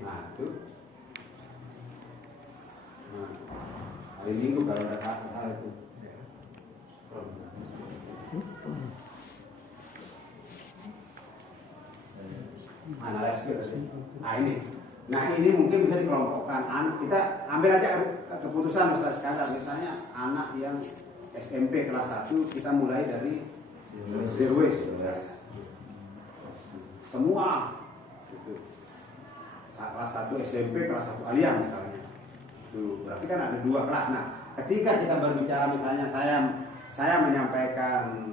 Nah, itu. Nah, hari Minggu kalau ada hal itu. Mana live skill tadi? Nah ini mungkin bisa dikelompokkan. Kita ambil aja keputusan Ustaz Iskandar, misalnya anak yang SMP kelas 1 kita mulai dari zero waste. Semua gitu. Kelas 1 SMP, kelas 1 aliyah misalnya. Tuh, berarti kan ada 2 kelas. Nah, ketika kita berbicara misalnya saya menyampaikan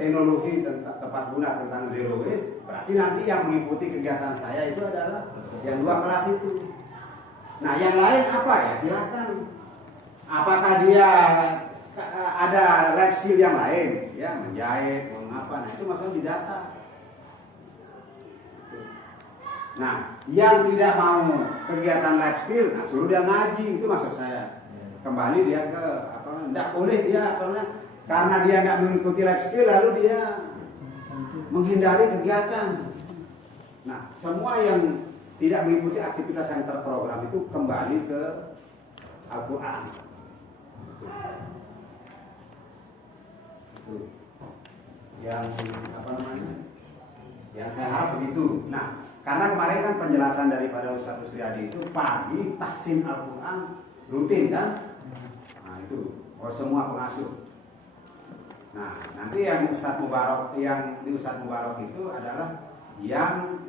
teknologi tepat guna tentang zero waste, berarti nanti yang mengikuti kegiatan saya itu adalah yang 2 kelas itu. Nah, yang lain apa ya? Silakan. Apakah dia ada life skill yang lain, ya menjahit, mengapa? Nah, itu maksudnya di data. Nah, yang tidak mau kegiatan life skill, nah suruh dia ngaji, itu maksud saya. Kembali dia ke apa? Tidak boleh dia karena dia tidak mengikuti life skill lalu dia menghindari kegiatan. Nah, semua yang tidak mengikuti aktivitas yang terprogram itu kembali ke Al-Quran. Itu. Yang apa namanya? Yang saya harap begitu. Nah, karena kemarin kan penjelasan daripada Ustaz Kusriyadi itu pagi tahsin Al-Quran rutin kan? Nah itu, semua pengasuh. Nah, nanti yang Ustaz Mubarak, yang di Ustaz Mubarak itu adalah yang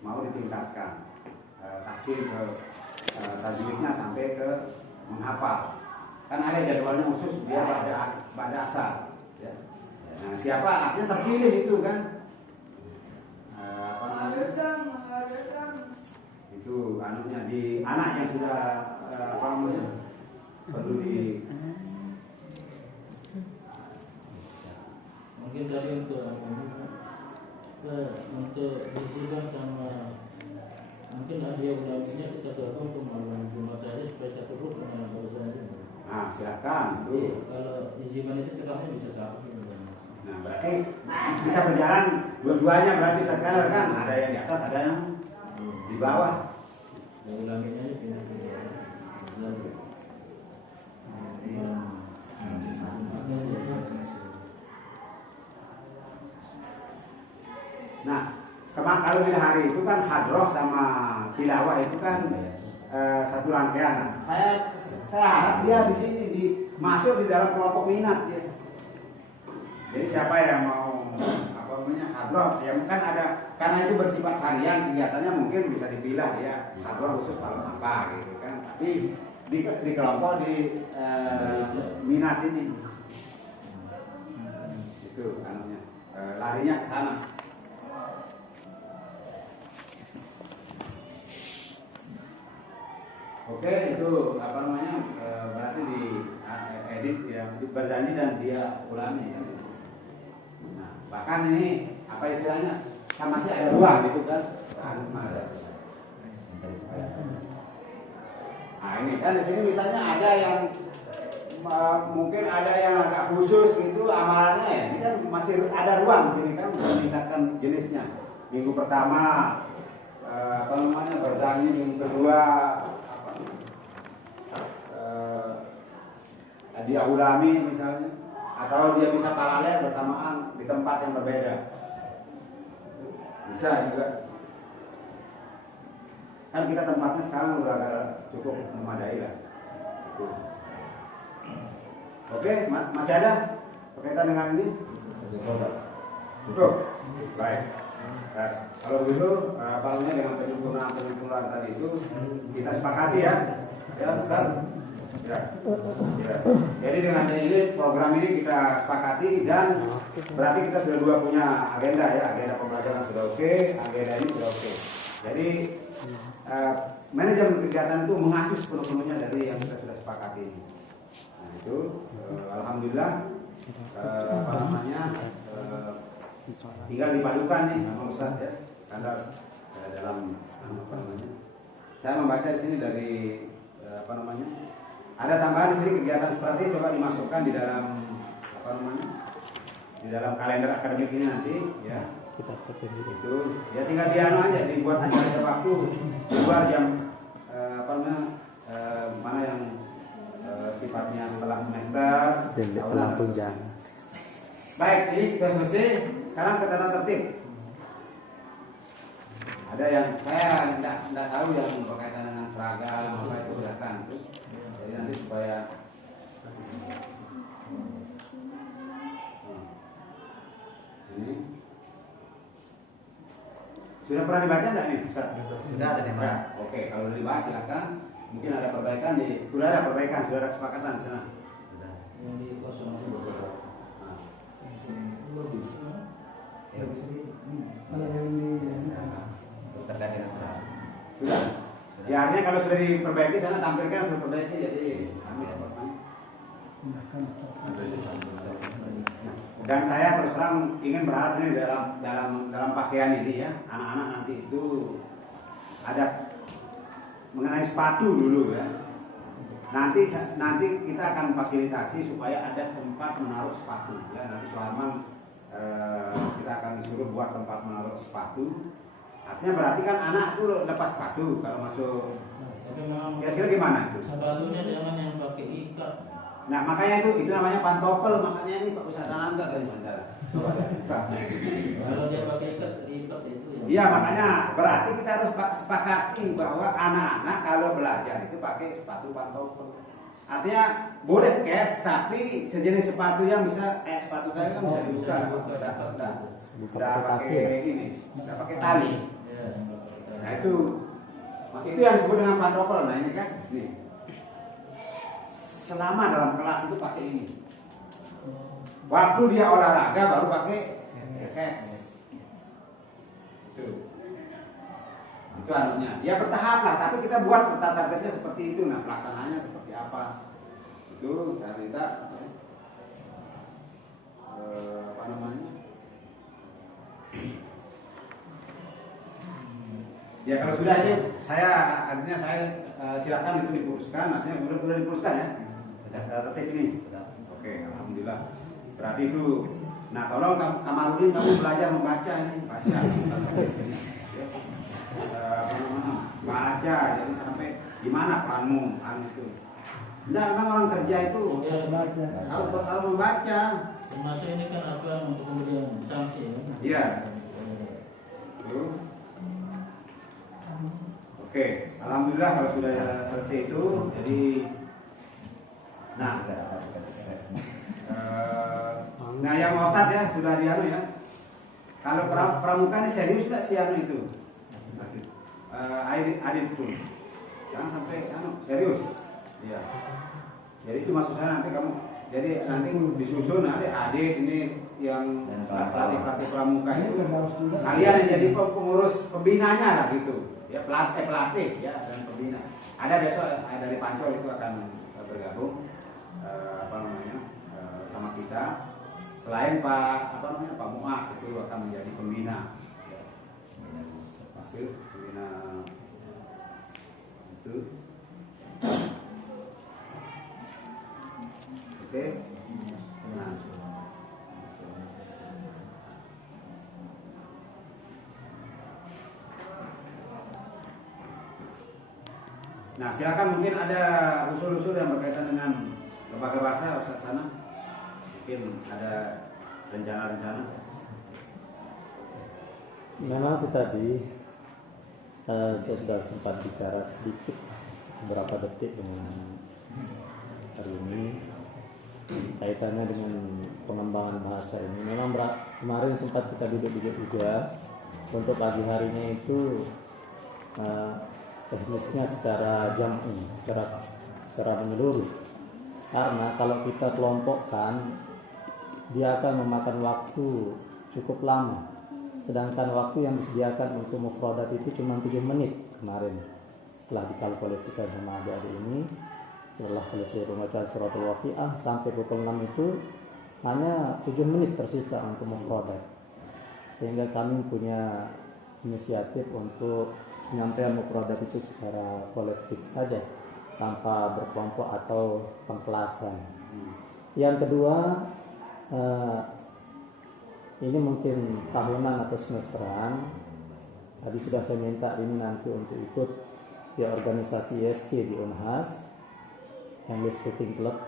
mau ditingkatkan tahsin ke tajwidnya sampai ke menghafal. Kan ada jadwalnya khusus dia pada asal. Ya. Nah, siapa artinya terpilih itu kan? Apa namanya? Itu anunya di anak yang sudah apa namanya? Perlu di Mungkin tadi untuk diskusikan sama mungkin hadiah ulaminya kita dorong untuk malam Jumat saja supaya satu grup dengan urusan itu. Nah, silakan. Iya, kalau iziman itu setelahnya bisa satu. Nah, berarti bisa berjalan dua-duanya berarti sekarang kan ada yang di atas, ada yang di bawah. Ya, ulaminya ini pindah-pindah. kalau di hari itu kan hadroh sama tilawah itu kan satu rangkaian. Nah, saya harap dia di sini masuk di dalam kelompok minat ya. Jadi siapa yang mau apa namanya hadroh, ya kan ada, karena itu bersifat harian kegiatannya, mungkin bisa dipilah ya hadroh khusus malam apa gitu kan. Tapi di kelompok di minat ini itu anunya larinya ke sana. Oke, itu apa namanya berarti di edit ya, berjanji dan dia ulangi ya. Nah, bahkan ini apa istilahnya kan masih ada ruang gitu kan. Nah ini kan di sini misalnya ada yang mungkin ada yang agak khusus gitu amalannya ya. Ini kan masih ada ruang di sini kan untuk meningkatkan jenisnya. Minggu pertama apa namanya berjanji, minggu kedua dia ulami misalnya, atau dia bisa paralel bersamaan di tempat yang berbeda, bisa juga. Kan kita tempatnya sekarang udah cukup memadai lah. Oke, masih ada berkaitan dengan ini? Cukup. Baik. Nah, kalau begitu apa namanya dengan penyempurnaan tadi itu kita sepakati ya. Ya, Ustaz. Ya. Jadi dengan ini program ini kita sepakati dan berarti kita sudah dua punya agenda ya, agenda pembelajaran sudah oke, agenda ini sudah oke. Jadi manajemen kegiatan itu mengacu sepenuhnya dari yang kita sudah sepakati ini. Nah itu alhamdulillah apa namanya tinggal dipadukan nih sama Ustaz ya, karena dalam apa namanya saya membaca di sini dari apa namanya ada tambahan di sini kegiatan strategis coba dimasukkan di dalam apa namanya di dalam kalender akademik ini nanti ya. Kita Itu ya tinggal dianu aja dibuat ada waktu di luar jam apa namanya mana yang sifatnya setelah semester. Lampung jangan. Baik, jadi kita selesai. Sekarang ke tata tertib. Ada yang saya tidak tahu yang berkaitan dengan seragam apa itu silakan. Jadi nanti supaya ini sudah pernah dibaca enggak nih Ustaz? Sudah ada di mana? Oke, kalau dibahas silakan. Mungkin ada perbaikan sudah ada perbaikan, sudah ada kesepakatan di sana. Sudah. Yang di kosong itu beberapa. Ya bisa di Kalau yang ini terkait dengan seragam. Sudah. Ya artinya kalau sudah diperbaiki sana tampilkan sudah perbaiki jadi ambil apa. Dan saya terus terang ingin berharap ini dalam pakaian ini ya, anak-anak nanti itu ada mengenai sepatu dulu ya. Nanti kita akan fasilitasi supaya ada tempat menaruh sepatu ya. Nanti Suharman kita akan disuruh buat tempat menaruh sepatu. Artinya berarti kan anak itu lepas sepatu kalau masuk. Tapi memang Kira-kira gimana itu? sepatunya jangan yang pakai ikat. Nah makanya itu namanya pantopel, makanya ini Pak Ustaz Ananda dari Mandala. Kalau dia pakai ikat itu ya. Iya makanya berarti kita harus sepakati bahwa anak-anak kalau belajar itu pakai sepatu pantofel. Artinya boleh cats tapi sejenis sepatu yang bisa sepatu saya kan bisa dibuka. Tidak pakai ini, tidak pakai tali. Nah itu yang disebut dengan pantofel. Nah ini kan, nih. Selama dalam kelas itu pakai ini. Waktu dia olahraga baru pakai cats. Itu anunya. Ya bertahap lah, tapi kita buat tata tertibnya seperti itu. Nah, pelaksanaannya seperti apa? Itu saya minta apa namanya? Ya kalau sudah ini artinya saya silakan itu diputuskan, maksudnya sudah diputuskan ya. Tata tertib ini. Oke, alhamdulillah. Berarti itu. Nah, tolong Kamarudin kamu belajar membaca ini, baca. Baca jadi sampai gimana peranmu itu. Nah, memang orang kerja itu harus membaca. Termasuk ini kan apa untuk kemudian sanksi. Iya. Itu Oke, alhamdulillah kalau sudah selesai itu, jadi nah yang mosat ya sudah dianu ya. Kalau pramuka ini serius nggak sih anu itu? Adit betul. Jangan sampai serius. Iya. Jadi itu maksud saya nanti kamu, jadi nanti disusun adik ini yang pelatih pramuka itu kalian yang jadi pengurus pembinanya lah gitu. Ya pelatih ya dan pembina. Ada besok dari Pancol itu akan bergabung sama kita. Selain Pak Muas itu akan menjadi pembina. Ya. Masuk pembina itu. Oke. Nah, silakan mungkin ada usul-usul yang berkaitan dengan lembaga bahasa Ustaz sana. Mungkin ada rencana-rencana. Memang itu tadi saya sudah sempat bicara sedikit beberapa detik dengan hari ini kaitannya dengan pengembangan bahasa ini. Memang kemarin sempat kita duduk-duduk juga untuk pagi harinya itu teknisnya secara jam'i, secara menyeluruh. Karena kalau kita kelompokkan, dia akan memakan waktu cukup lama. Sedangkan waktu yang disediakan untuk mufradat itu cuma 7 menit kemarin. Setelah dikalkulasikan sama adik-adik ini, setelah selesai pembacaan suratul waqiah sampai pukul 6 itu hanya 7 menit tersisa untuk mufradat. Sehingga kami punya inisiatif untuk penyampaian mufradat itu secara kolektif saja tanpa berkelompok atau pengkelasan. Yang kedua, ini mungkin tahunan atau semesteran. Tadi sudah saya minta ini nanti untuk ikut di organisasi ISC di Unhas, English Speaking Club.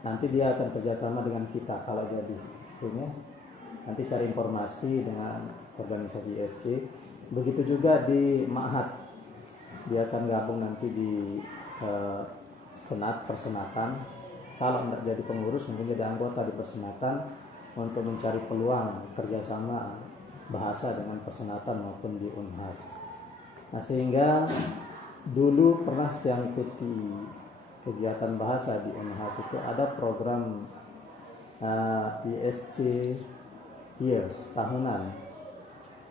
Nanti dia akan kerjasama dengan kita kalau jadi punya. Nanti cari informasi dengan organisasi ISC. Begitu juga di Ma'had, dia akan gabung nanti di persenatan. Kalau tidak jadi pengurus, mungkin jadi anggota di persenatan untuk mencari peluang kerjasama bahasa dengan persenatan maupun di Unhas. Nah, sehingga dulu pernah yang ikuti kegiatan bahasa di Unhas itu ada program ISC Years tahunan.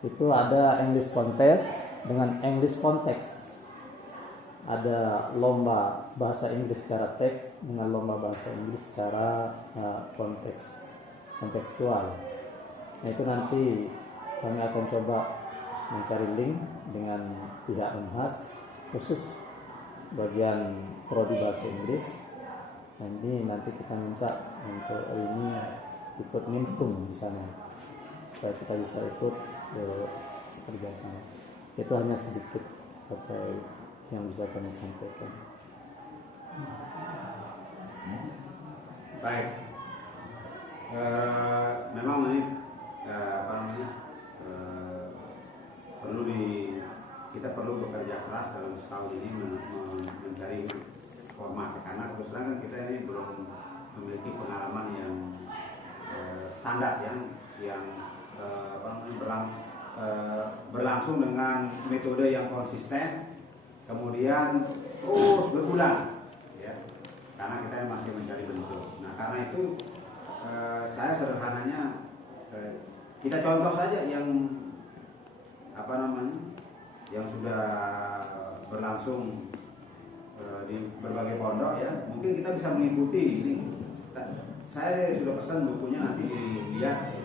Itu ada English Contest dengan English Context. Ada lomba bahasa Inggris secara teks dengan lomba bahasa Inggris secara kontekstual. Nah, itu nanti kami akan coba mencari link dengan pihak Unhas khusus bagian prodi bahasa Inggris. Nanti kita minta untuk ini ikut nimkum di sana supaya kita bisa ikut kerjasama. Itu hanya sedikit yang bisa kami sampaikan. Baik. Memang ini kita perlu bekerja keras dalam setahun ini mencari format, karena kebetulan kan kita ini belum memiliki pengalaman yang standar yang berlangsung dengan metode yang konsisten, kemudian terus berulang, ya. Karena kita masih mencari bentuk. Nah, karena itu saya sederhananya kita contoh saja yang yang sudah berlangsung di berbagai pondok, ya. Mungkin kita bisa mengikuti ini. Saya sudah pesan bukunya, nanti dilihat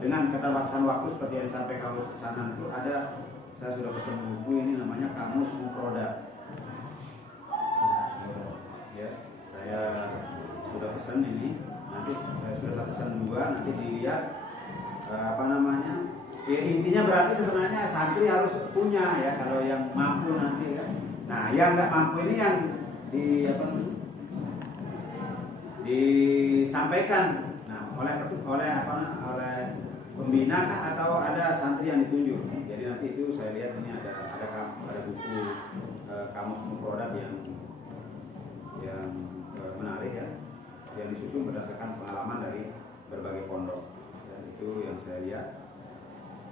dengan keterbatasan waktu seperti yang disampaikan oleh sana itu ada. Saya sudah pesan buku ini, namanya Kamus Mufrodat. Ya, saya sudah pesan ini. Nanti saya sudah pesan 2, nanti dilihat Ya, intinya berarti sebenarnya santri harus punya, ya, kalau yang mampu nanti, kan. Nah, yang nggak mampu ini yang disampaikan. Nah, oleh pembina kah atau ada santri yang ditunjuk. Jadi nanti nanti itu saya lihat ini ada buku kamus mufradat yang menarik ya, yang disusun berdasarkan pengalaman dari berbagai pondok. Dan itu yang saya lihat.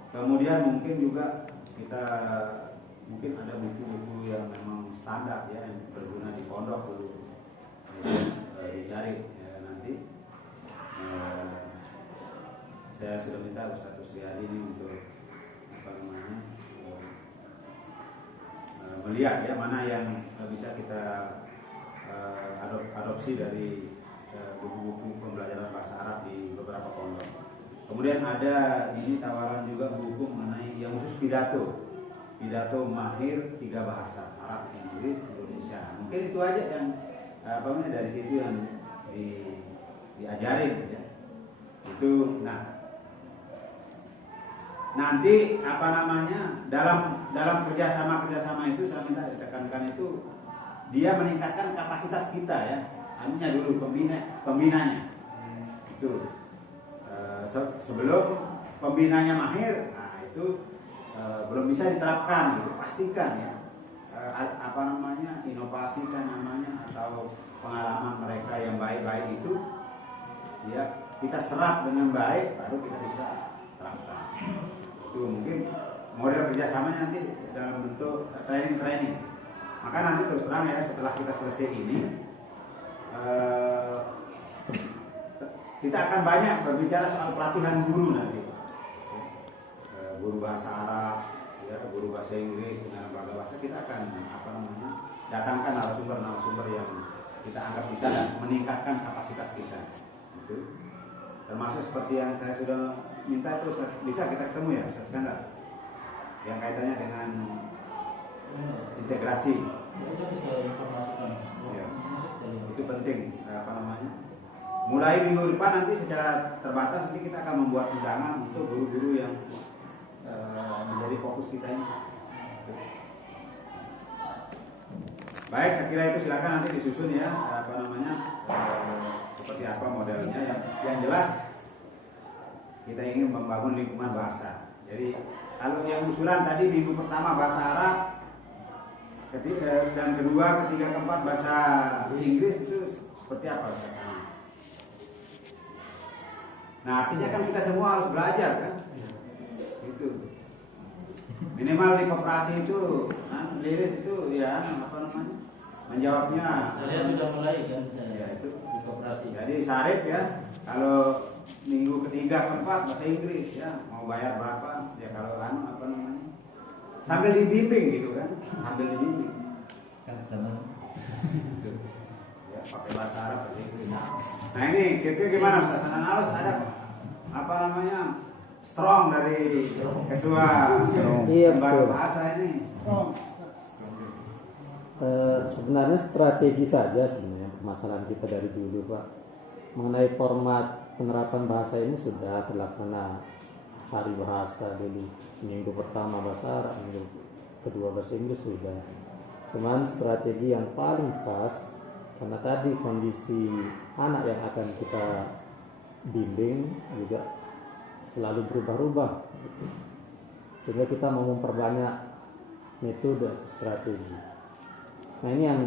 Kemudian mungkin juga kita ada buku-buku yang memang standar ya, yang berguna di pondok dulu dicari ya, nanti saya sudah minta Ustaz Kusriyadi ini untuk melihat ya mana yang bisa kita adopsi dari buku-buku pembelajaran bahasa Arab di beberapa pondok. Kemudian ada ini tawaran juga buku mengenai yang khusus pidato mahir 3 bahasa, Arab, Inggris, Indonesia. Mungkin itu aja yang dari situ yang diajarin ya. Itu nanti dalam kerjasama itu saya minta ditekankan itu dia meningkatkan kapasitas kita ya. Anunya dulu pembinanya itu sebelum pembinanya mahir, itu belum bisa diterapkan gitu. Pastikan ya inovasi atau pengalaman mereka yang baik-baik itu ya kita serap dengan baik, baru kita bisa terapkan. Itu mungkin model kerjasamanya nanti dalam bentuk training. Maka nanti terus terang ya, setelah kita selesai ini kita akan banyak berbicara soal pelatihan guru nanti, guru bahasa Arab ya, guru bahasa Inggris dengan lembaga bahasa. Kita akan datangkan narasumber yang kita anggap bisa meningkatkan kapasitas kita. Itu termasuk seperti yang saya sudah minta itu bisa kita ketemu ya Ustaz Iskandar, yang kaitannya dengan integrasi ya, itu penting. Mulai minggu depan nanti secara terbatas nanti kita akan membuat undangan untuk guru-guru yang menjadi fokus kita ini. Baik, saya kira itu silakan nanti disusun ya seperti apa modelnya. Yang jelas kita ingin membangun lingkungan bahasa. Jadi kalau yang usulan tadi minggu pertama bahasa Arab, dan kedua, ketiga, keempat bahasa Inggris, itu seperti apa? Nah, artinya kan kita semua harus belajar kan? Itu minimal di koperasi itu, liris itu ya menjawabnya. Saya sudah mulai kan ya, itu di koperasi. Jadi Sarip ya, kalau minggu ketiga, keempat bahasa Inggris ya, mau bayar berapa? Ya kalau sambil dibimbing gitu kan, sambil dibimbing. Ya, pakai bahasa Arab bahasa Inggris. Nah ini kira-kira gimana Ustaz Ananalus, ada strong dari ketua lembaga bahasa ini. Sebenarnya strategi saja sebenarnya permasalahan kita dari dulu Pak. Mengenai format penerapan bahasa ini sudah terlaksana hari bahasa dulu, minggu pertama bahasa Arab, minggu kedua bahasa Inggris sudah. Cuman strategi yang paling pas, karena tadi kondisi anak yang akan kita bimbing juga selalu berubah-ubah gitu. Sehingga kita mau memperbanyak metode strategi. Nah ini yang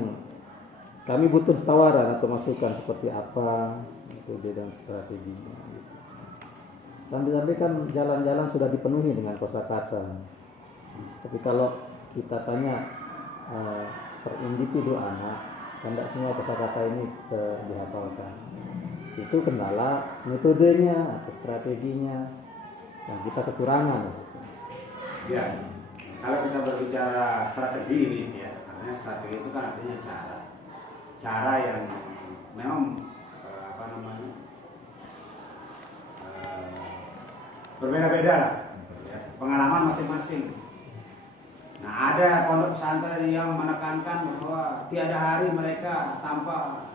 kami butuh tawaran atau masukan seperti apa metode dan strateginya gitu. Sampai-sampai kan jalan-jalan sudah dipenuhi dengan kosakata. Tapi kalau kita tanya per individu anak, tidak semua kosakata ini dihafalkan. Itu kendala metodenya atau strateginya yang kita kekurangan. Ya, kalau kita berbicara strategi ini ya, karena strategi itu kan artinya cara yang memang berbeda-beda lah, ya, pengalaman masing-masing. Nah, ada pondok pesantren yang menekankan bahwa tiada hari mereka tanpa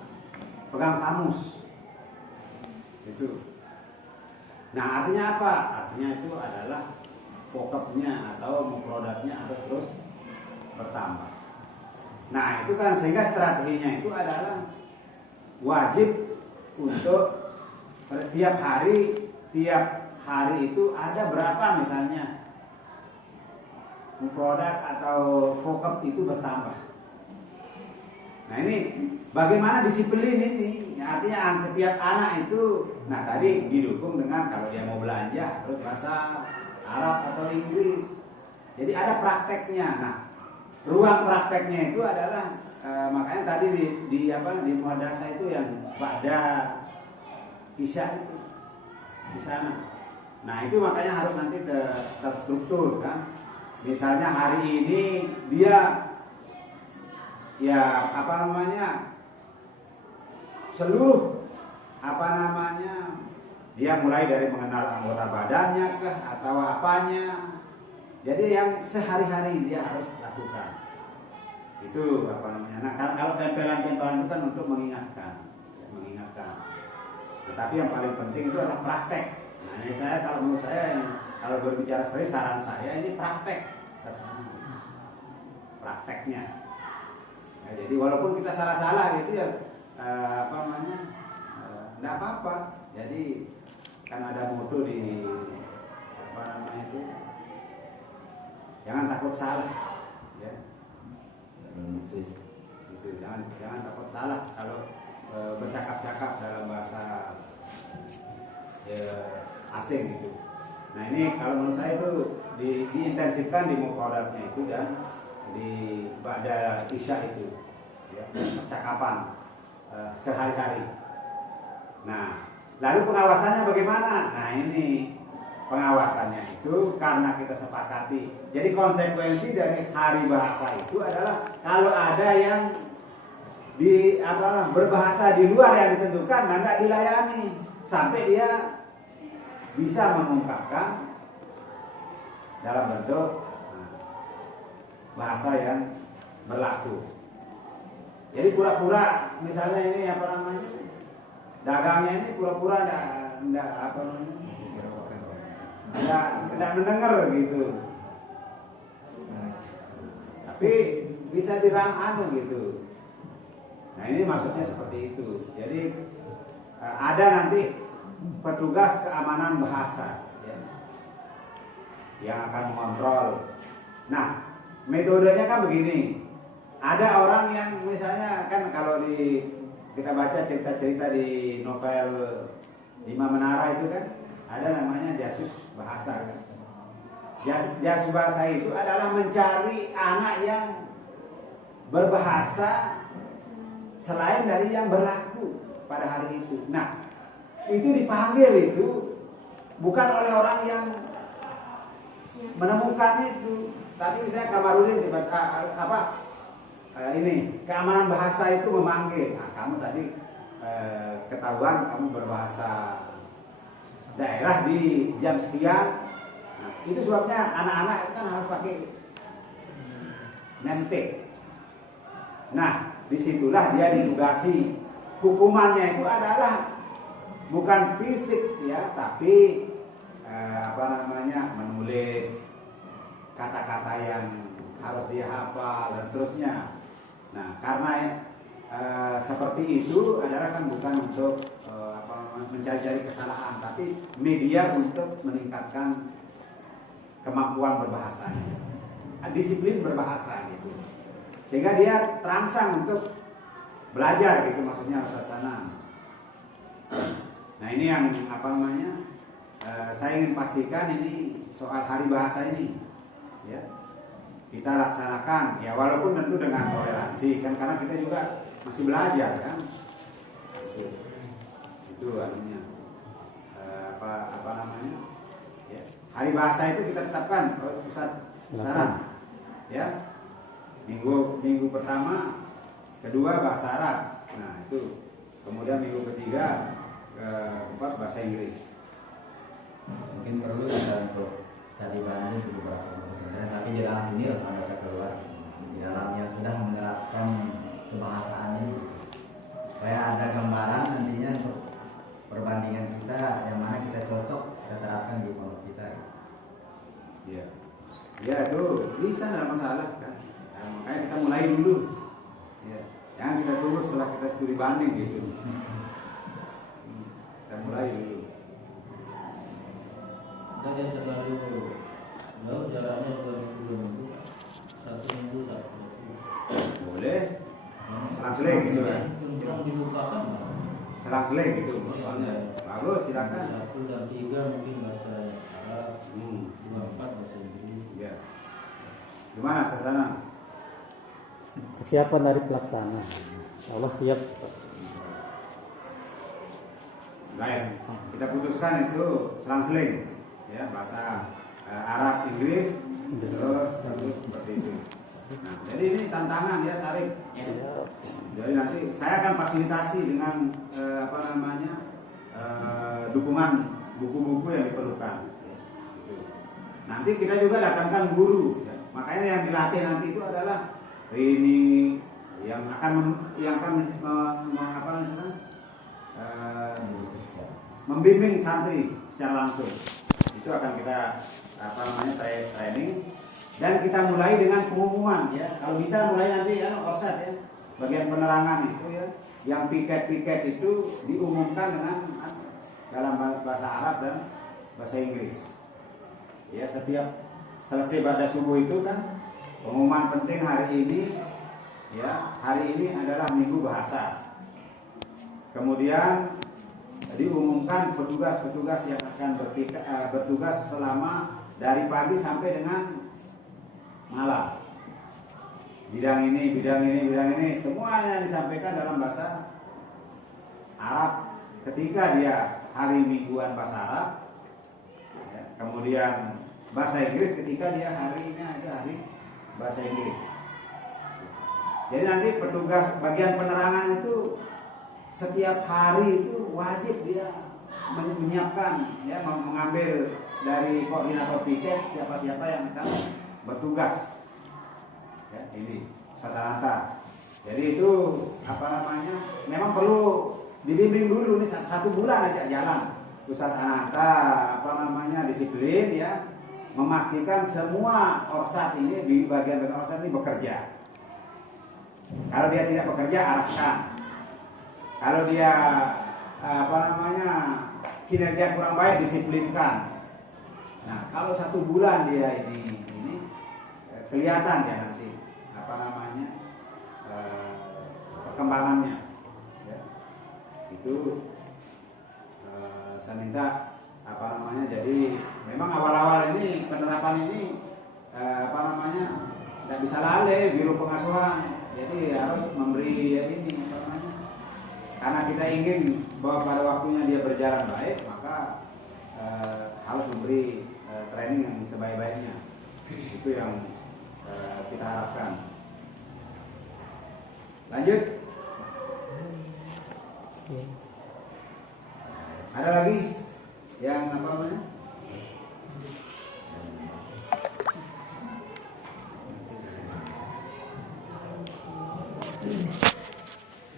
pegang kamus. Itu. Nah, artinya apa? Artinya itu adalah vocabnya atau mufradatnya harus terus bertambah. Nah, itu kan sehingga strateginya itu adalah wajib untuk tiap hari itu ada berapa misalnya produk atau vokab itu bertambah. Nah ini bagaimana disiplin ini? Ya, artinya setiap anak itu, nah tadi didukung dengan kalau dia mau belanja terus bahasa Arab atau Inggris. Jadi ada prakteknya. Nah ruang prakteknya itu adalah makanya tadi di madrasah itu yang pada Isya itu di sana. Nah itu makanya harus nanti terstruktur kan. Misalnya hari ini dia ya seluruh dia mulai dari mengenal anggota badannya kah atau apanya. Jadi yang sehari-hari dia harus lakukan. Itu Nah kalau tempelan-tempelan itu kan untuk mengingatkan. Tetapi yang paling penting itu adalah praktek. Nah ini kalau menurut saya kalau berbicara serius, saran saya ini prakteknya. Ya, jadi walaupun kita salah-salah gitu ya tidak apa-apa. Jadi kan ada moto di jangan takut salah, ya. Gitu, jangan takut salah kalau bercakap-cakap dalam bahasa asing gitu. Nah ini kalau menurut saya itu diintensifkan di muqaddatnya itu dan di pada Isya itu, ya, percakapan sehari-hari. Nah lalu pengawasannya bagaimana? Nah ini pengawasannya itu karena kita sepakati. Jadi konsekuensi dari hari bahasa itu adalah kalau ada yang berbahasa di luar yang ditentukan, tidak dilayani sampai dia bisa mengungkapkan dalam bentuk bahasa yang berlaku. Jadi pura-pura misalnya ini dagangnya ini pura-pura tidak mendengar gitu, tapi bisa diranganu gitu. Nah ini maksudnya seperti itu. Jadi ada nanti petugas keamanan bahasa, ya, yang akan mengontrol. Nah metodenya kan begini. Ada orang yang misalnya kan kalau kita baca cerita-cerita di novel Lima Menara itu kan ada namanya jasus bahasa kan. Jasus bahasa itu adalah mencari anak yang berbahasa selain dari yang berlaku pada hari itu. Nah itu dipanggil itu bukan oleh orang yang menemukan itu, tapi misalnya Kamarudin keamanan bahasa itu memanggil. Nah kamu tadi ketahuan kamu berbahasa daerah di jam sekian. Nah, itu sebabnya anak-anak kan harus pakai name tag. Nah disitulah dia ditugasi. Hukumannya itu adalah bukan fisik ya, tapi menulis kata-kata yang harus dia hafal dan seterusnya. Nah karena seperti itu adalah kan bukan untuk mencari-cari kesalahan, tapi media untuk meningkatkan kemampuan berbahasanya, disiplin berbahasa gitu, sehingga dia terangsang untuk belajar gitu maksudnya Ustaz Sanam. Nah ini yang saya ingin pastikan ini soal hari bahasa ini, ya kita laksanakan ya walaupun tentu dengan toleransi kan karena kita juga masih belajar kan. Itu artinya ya. Hari bahasa itu kita tetapkan Ustaz Sanam, ya minggu pertama, kedua bahasa Arab, nah itu kemudian minggu ketiga keempat bahasa Inggris. Mungkin perlu kita untuk studi banding di beberapa pesantren, tapi di dalam sini harus bisa keluar di dalamnya sudah menerapkan kebahasaan ini supaya ada gambaran nantinya untuk perbandingan kita yang mana kita cocok kita terapkan di pondok kita. Ya, ya itu bisa nggak masalah kan. Nah, makanya kita mulai dulu. Ya, jangan kita tunggu setelah kita studi banding gitu. Kita mulai dulu. Dan yang terlalu Kalau jaraknya 2 minggu, 1 minggu 1 minggu. Boleh. Selang-seling gitu kan. Yang dilupakan Selang-seling gitu. Soalnya bagus, silakan. 1 dan 3 mungkin bahasa Arab, 2, 4 bahasa Inggris. Ya. Gimana Sasana? Kesiapan dari pelaksana. Allah siap. Baik. Kita putuskan itu selang-seling. Ya, bahasa Arab, Inggris, terus seperti itu. Nah, jadi ini tantangan ya, Tarik. Jadi nanti saya akan fasilitasi dengan dukungan buku-buku yang diperlukan. Gitu. Nanti kita juga datangkan guru. Ya. Makanya yang dilatih nanti itu adalah ini yang akan membimbing santri secara langsung. Itu akan kita training. Dan kita mulai dengan pengumuman ya. Kalau bisa mulai nanti ya offset ya. Bagian penerangan itu ya. Yang piket-piket itu diumumkan dengan dalam bahasa Arab dan bahasa Inggris. Ya, setiap selesai pada subuh itu kan pengumuman penting hari ini ya. Hari ini adalah Minggu Bahasa. Kemudian diumumkan petugas-petugas yang akan bertugas selama dari pagi sampai dengan malam. Bidang ini, semuanya disampaikan dalam bahasa Arab ketika dia hari mingguan bahasa Arab. Ya, kemudian bahasa Inggris ketika dia harinya ada hari bahasa Inggris. Jadi nanti petugas bagian penerangan itu setiap hari itu wajib dia menyiapkan ya, mengambil dari koordinator piket siapa-siapa yang akan bertugas ya, ini Satlanta. Jadi itu memang perlu dibimbing dulu nih 1 bulan aja jalan Ustaz Ananta disiplin ya, memastikan semua orsat ini di bagian orsat ini bekerja. Kalau dia tidak bekerja arahkan. Kalau dia kinerja kurang baik disiplinkan. Nah, kalau 1 bulan dia ini kelihatan ya nanti perkembangannya. Ya. Itu saya minta jadi memang awal-awal ini penerapan ini tidak bisa lalai biro pengasuhan. Jadi harus memberi karena kita ingin bahwa pada waktunya dia berjalan baik, maka harus memberi training yang sebaik-baiknya. Itu yang kita harapkan. Lanjut. Ada lagi yang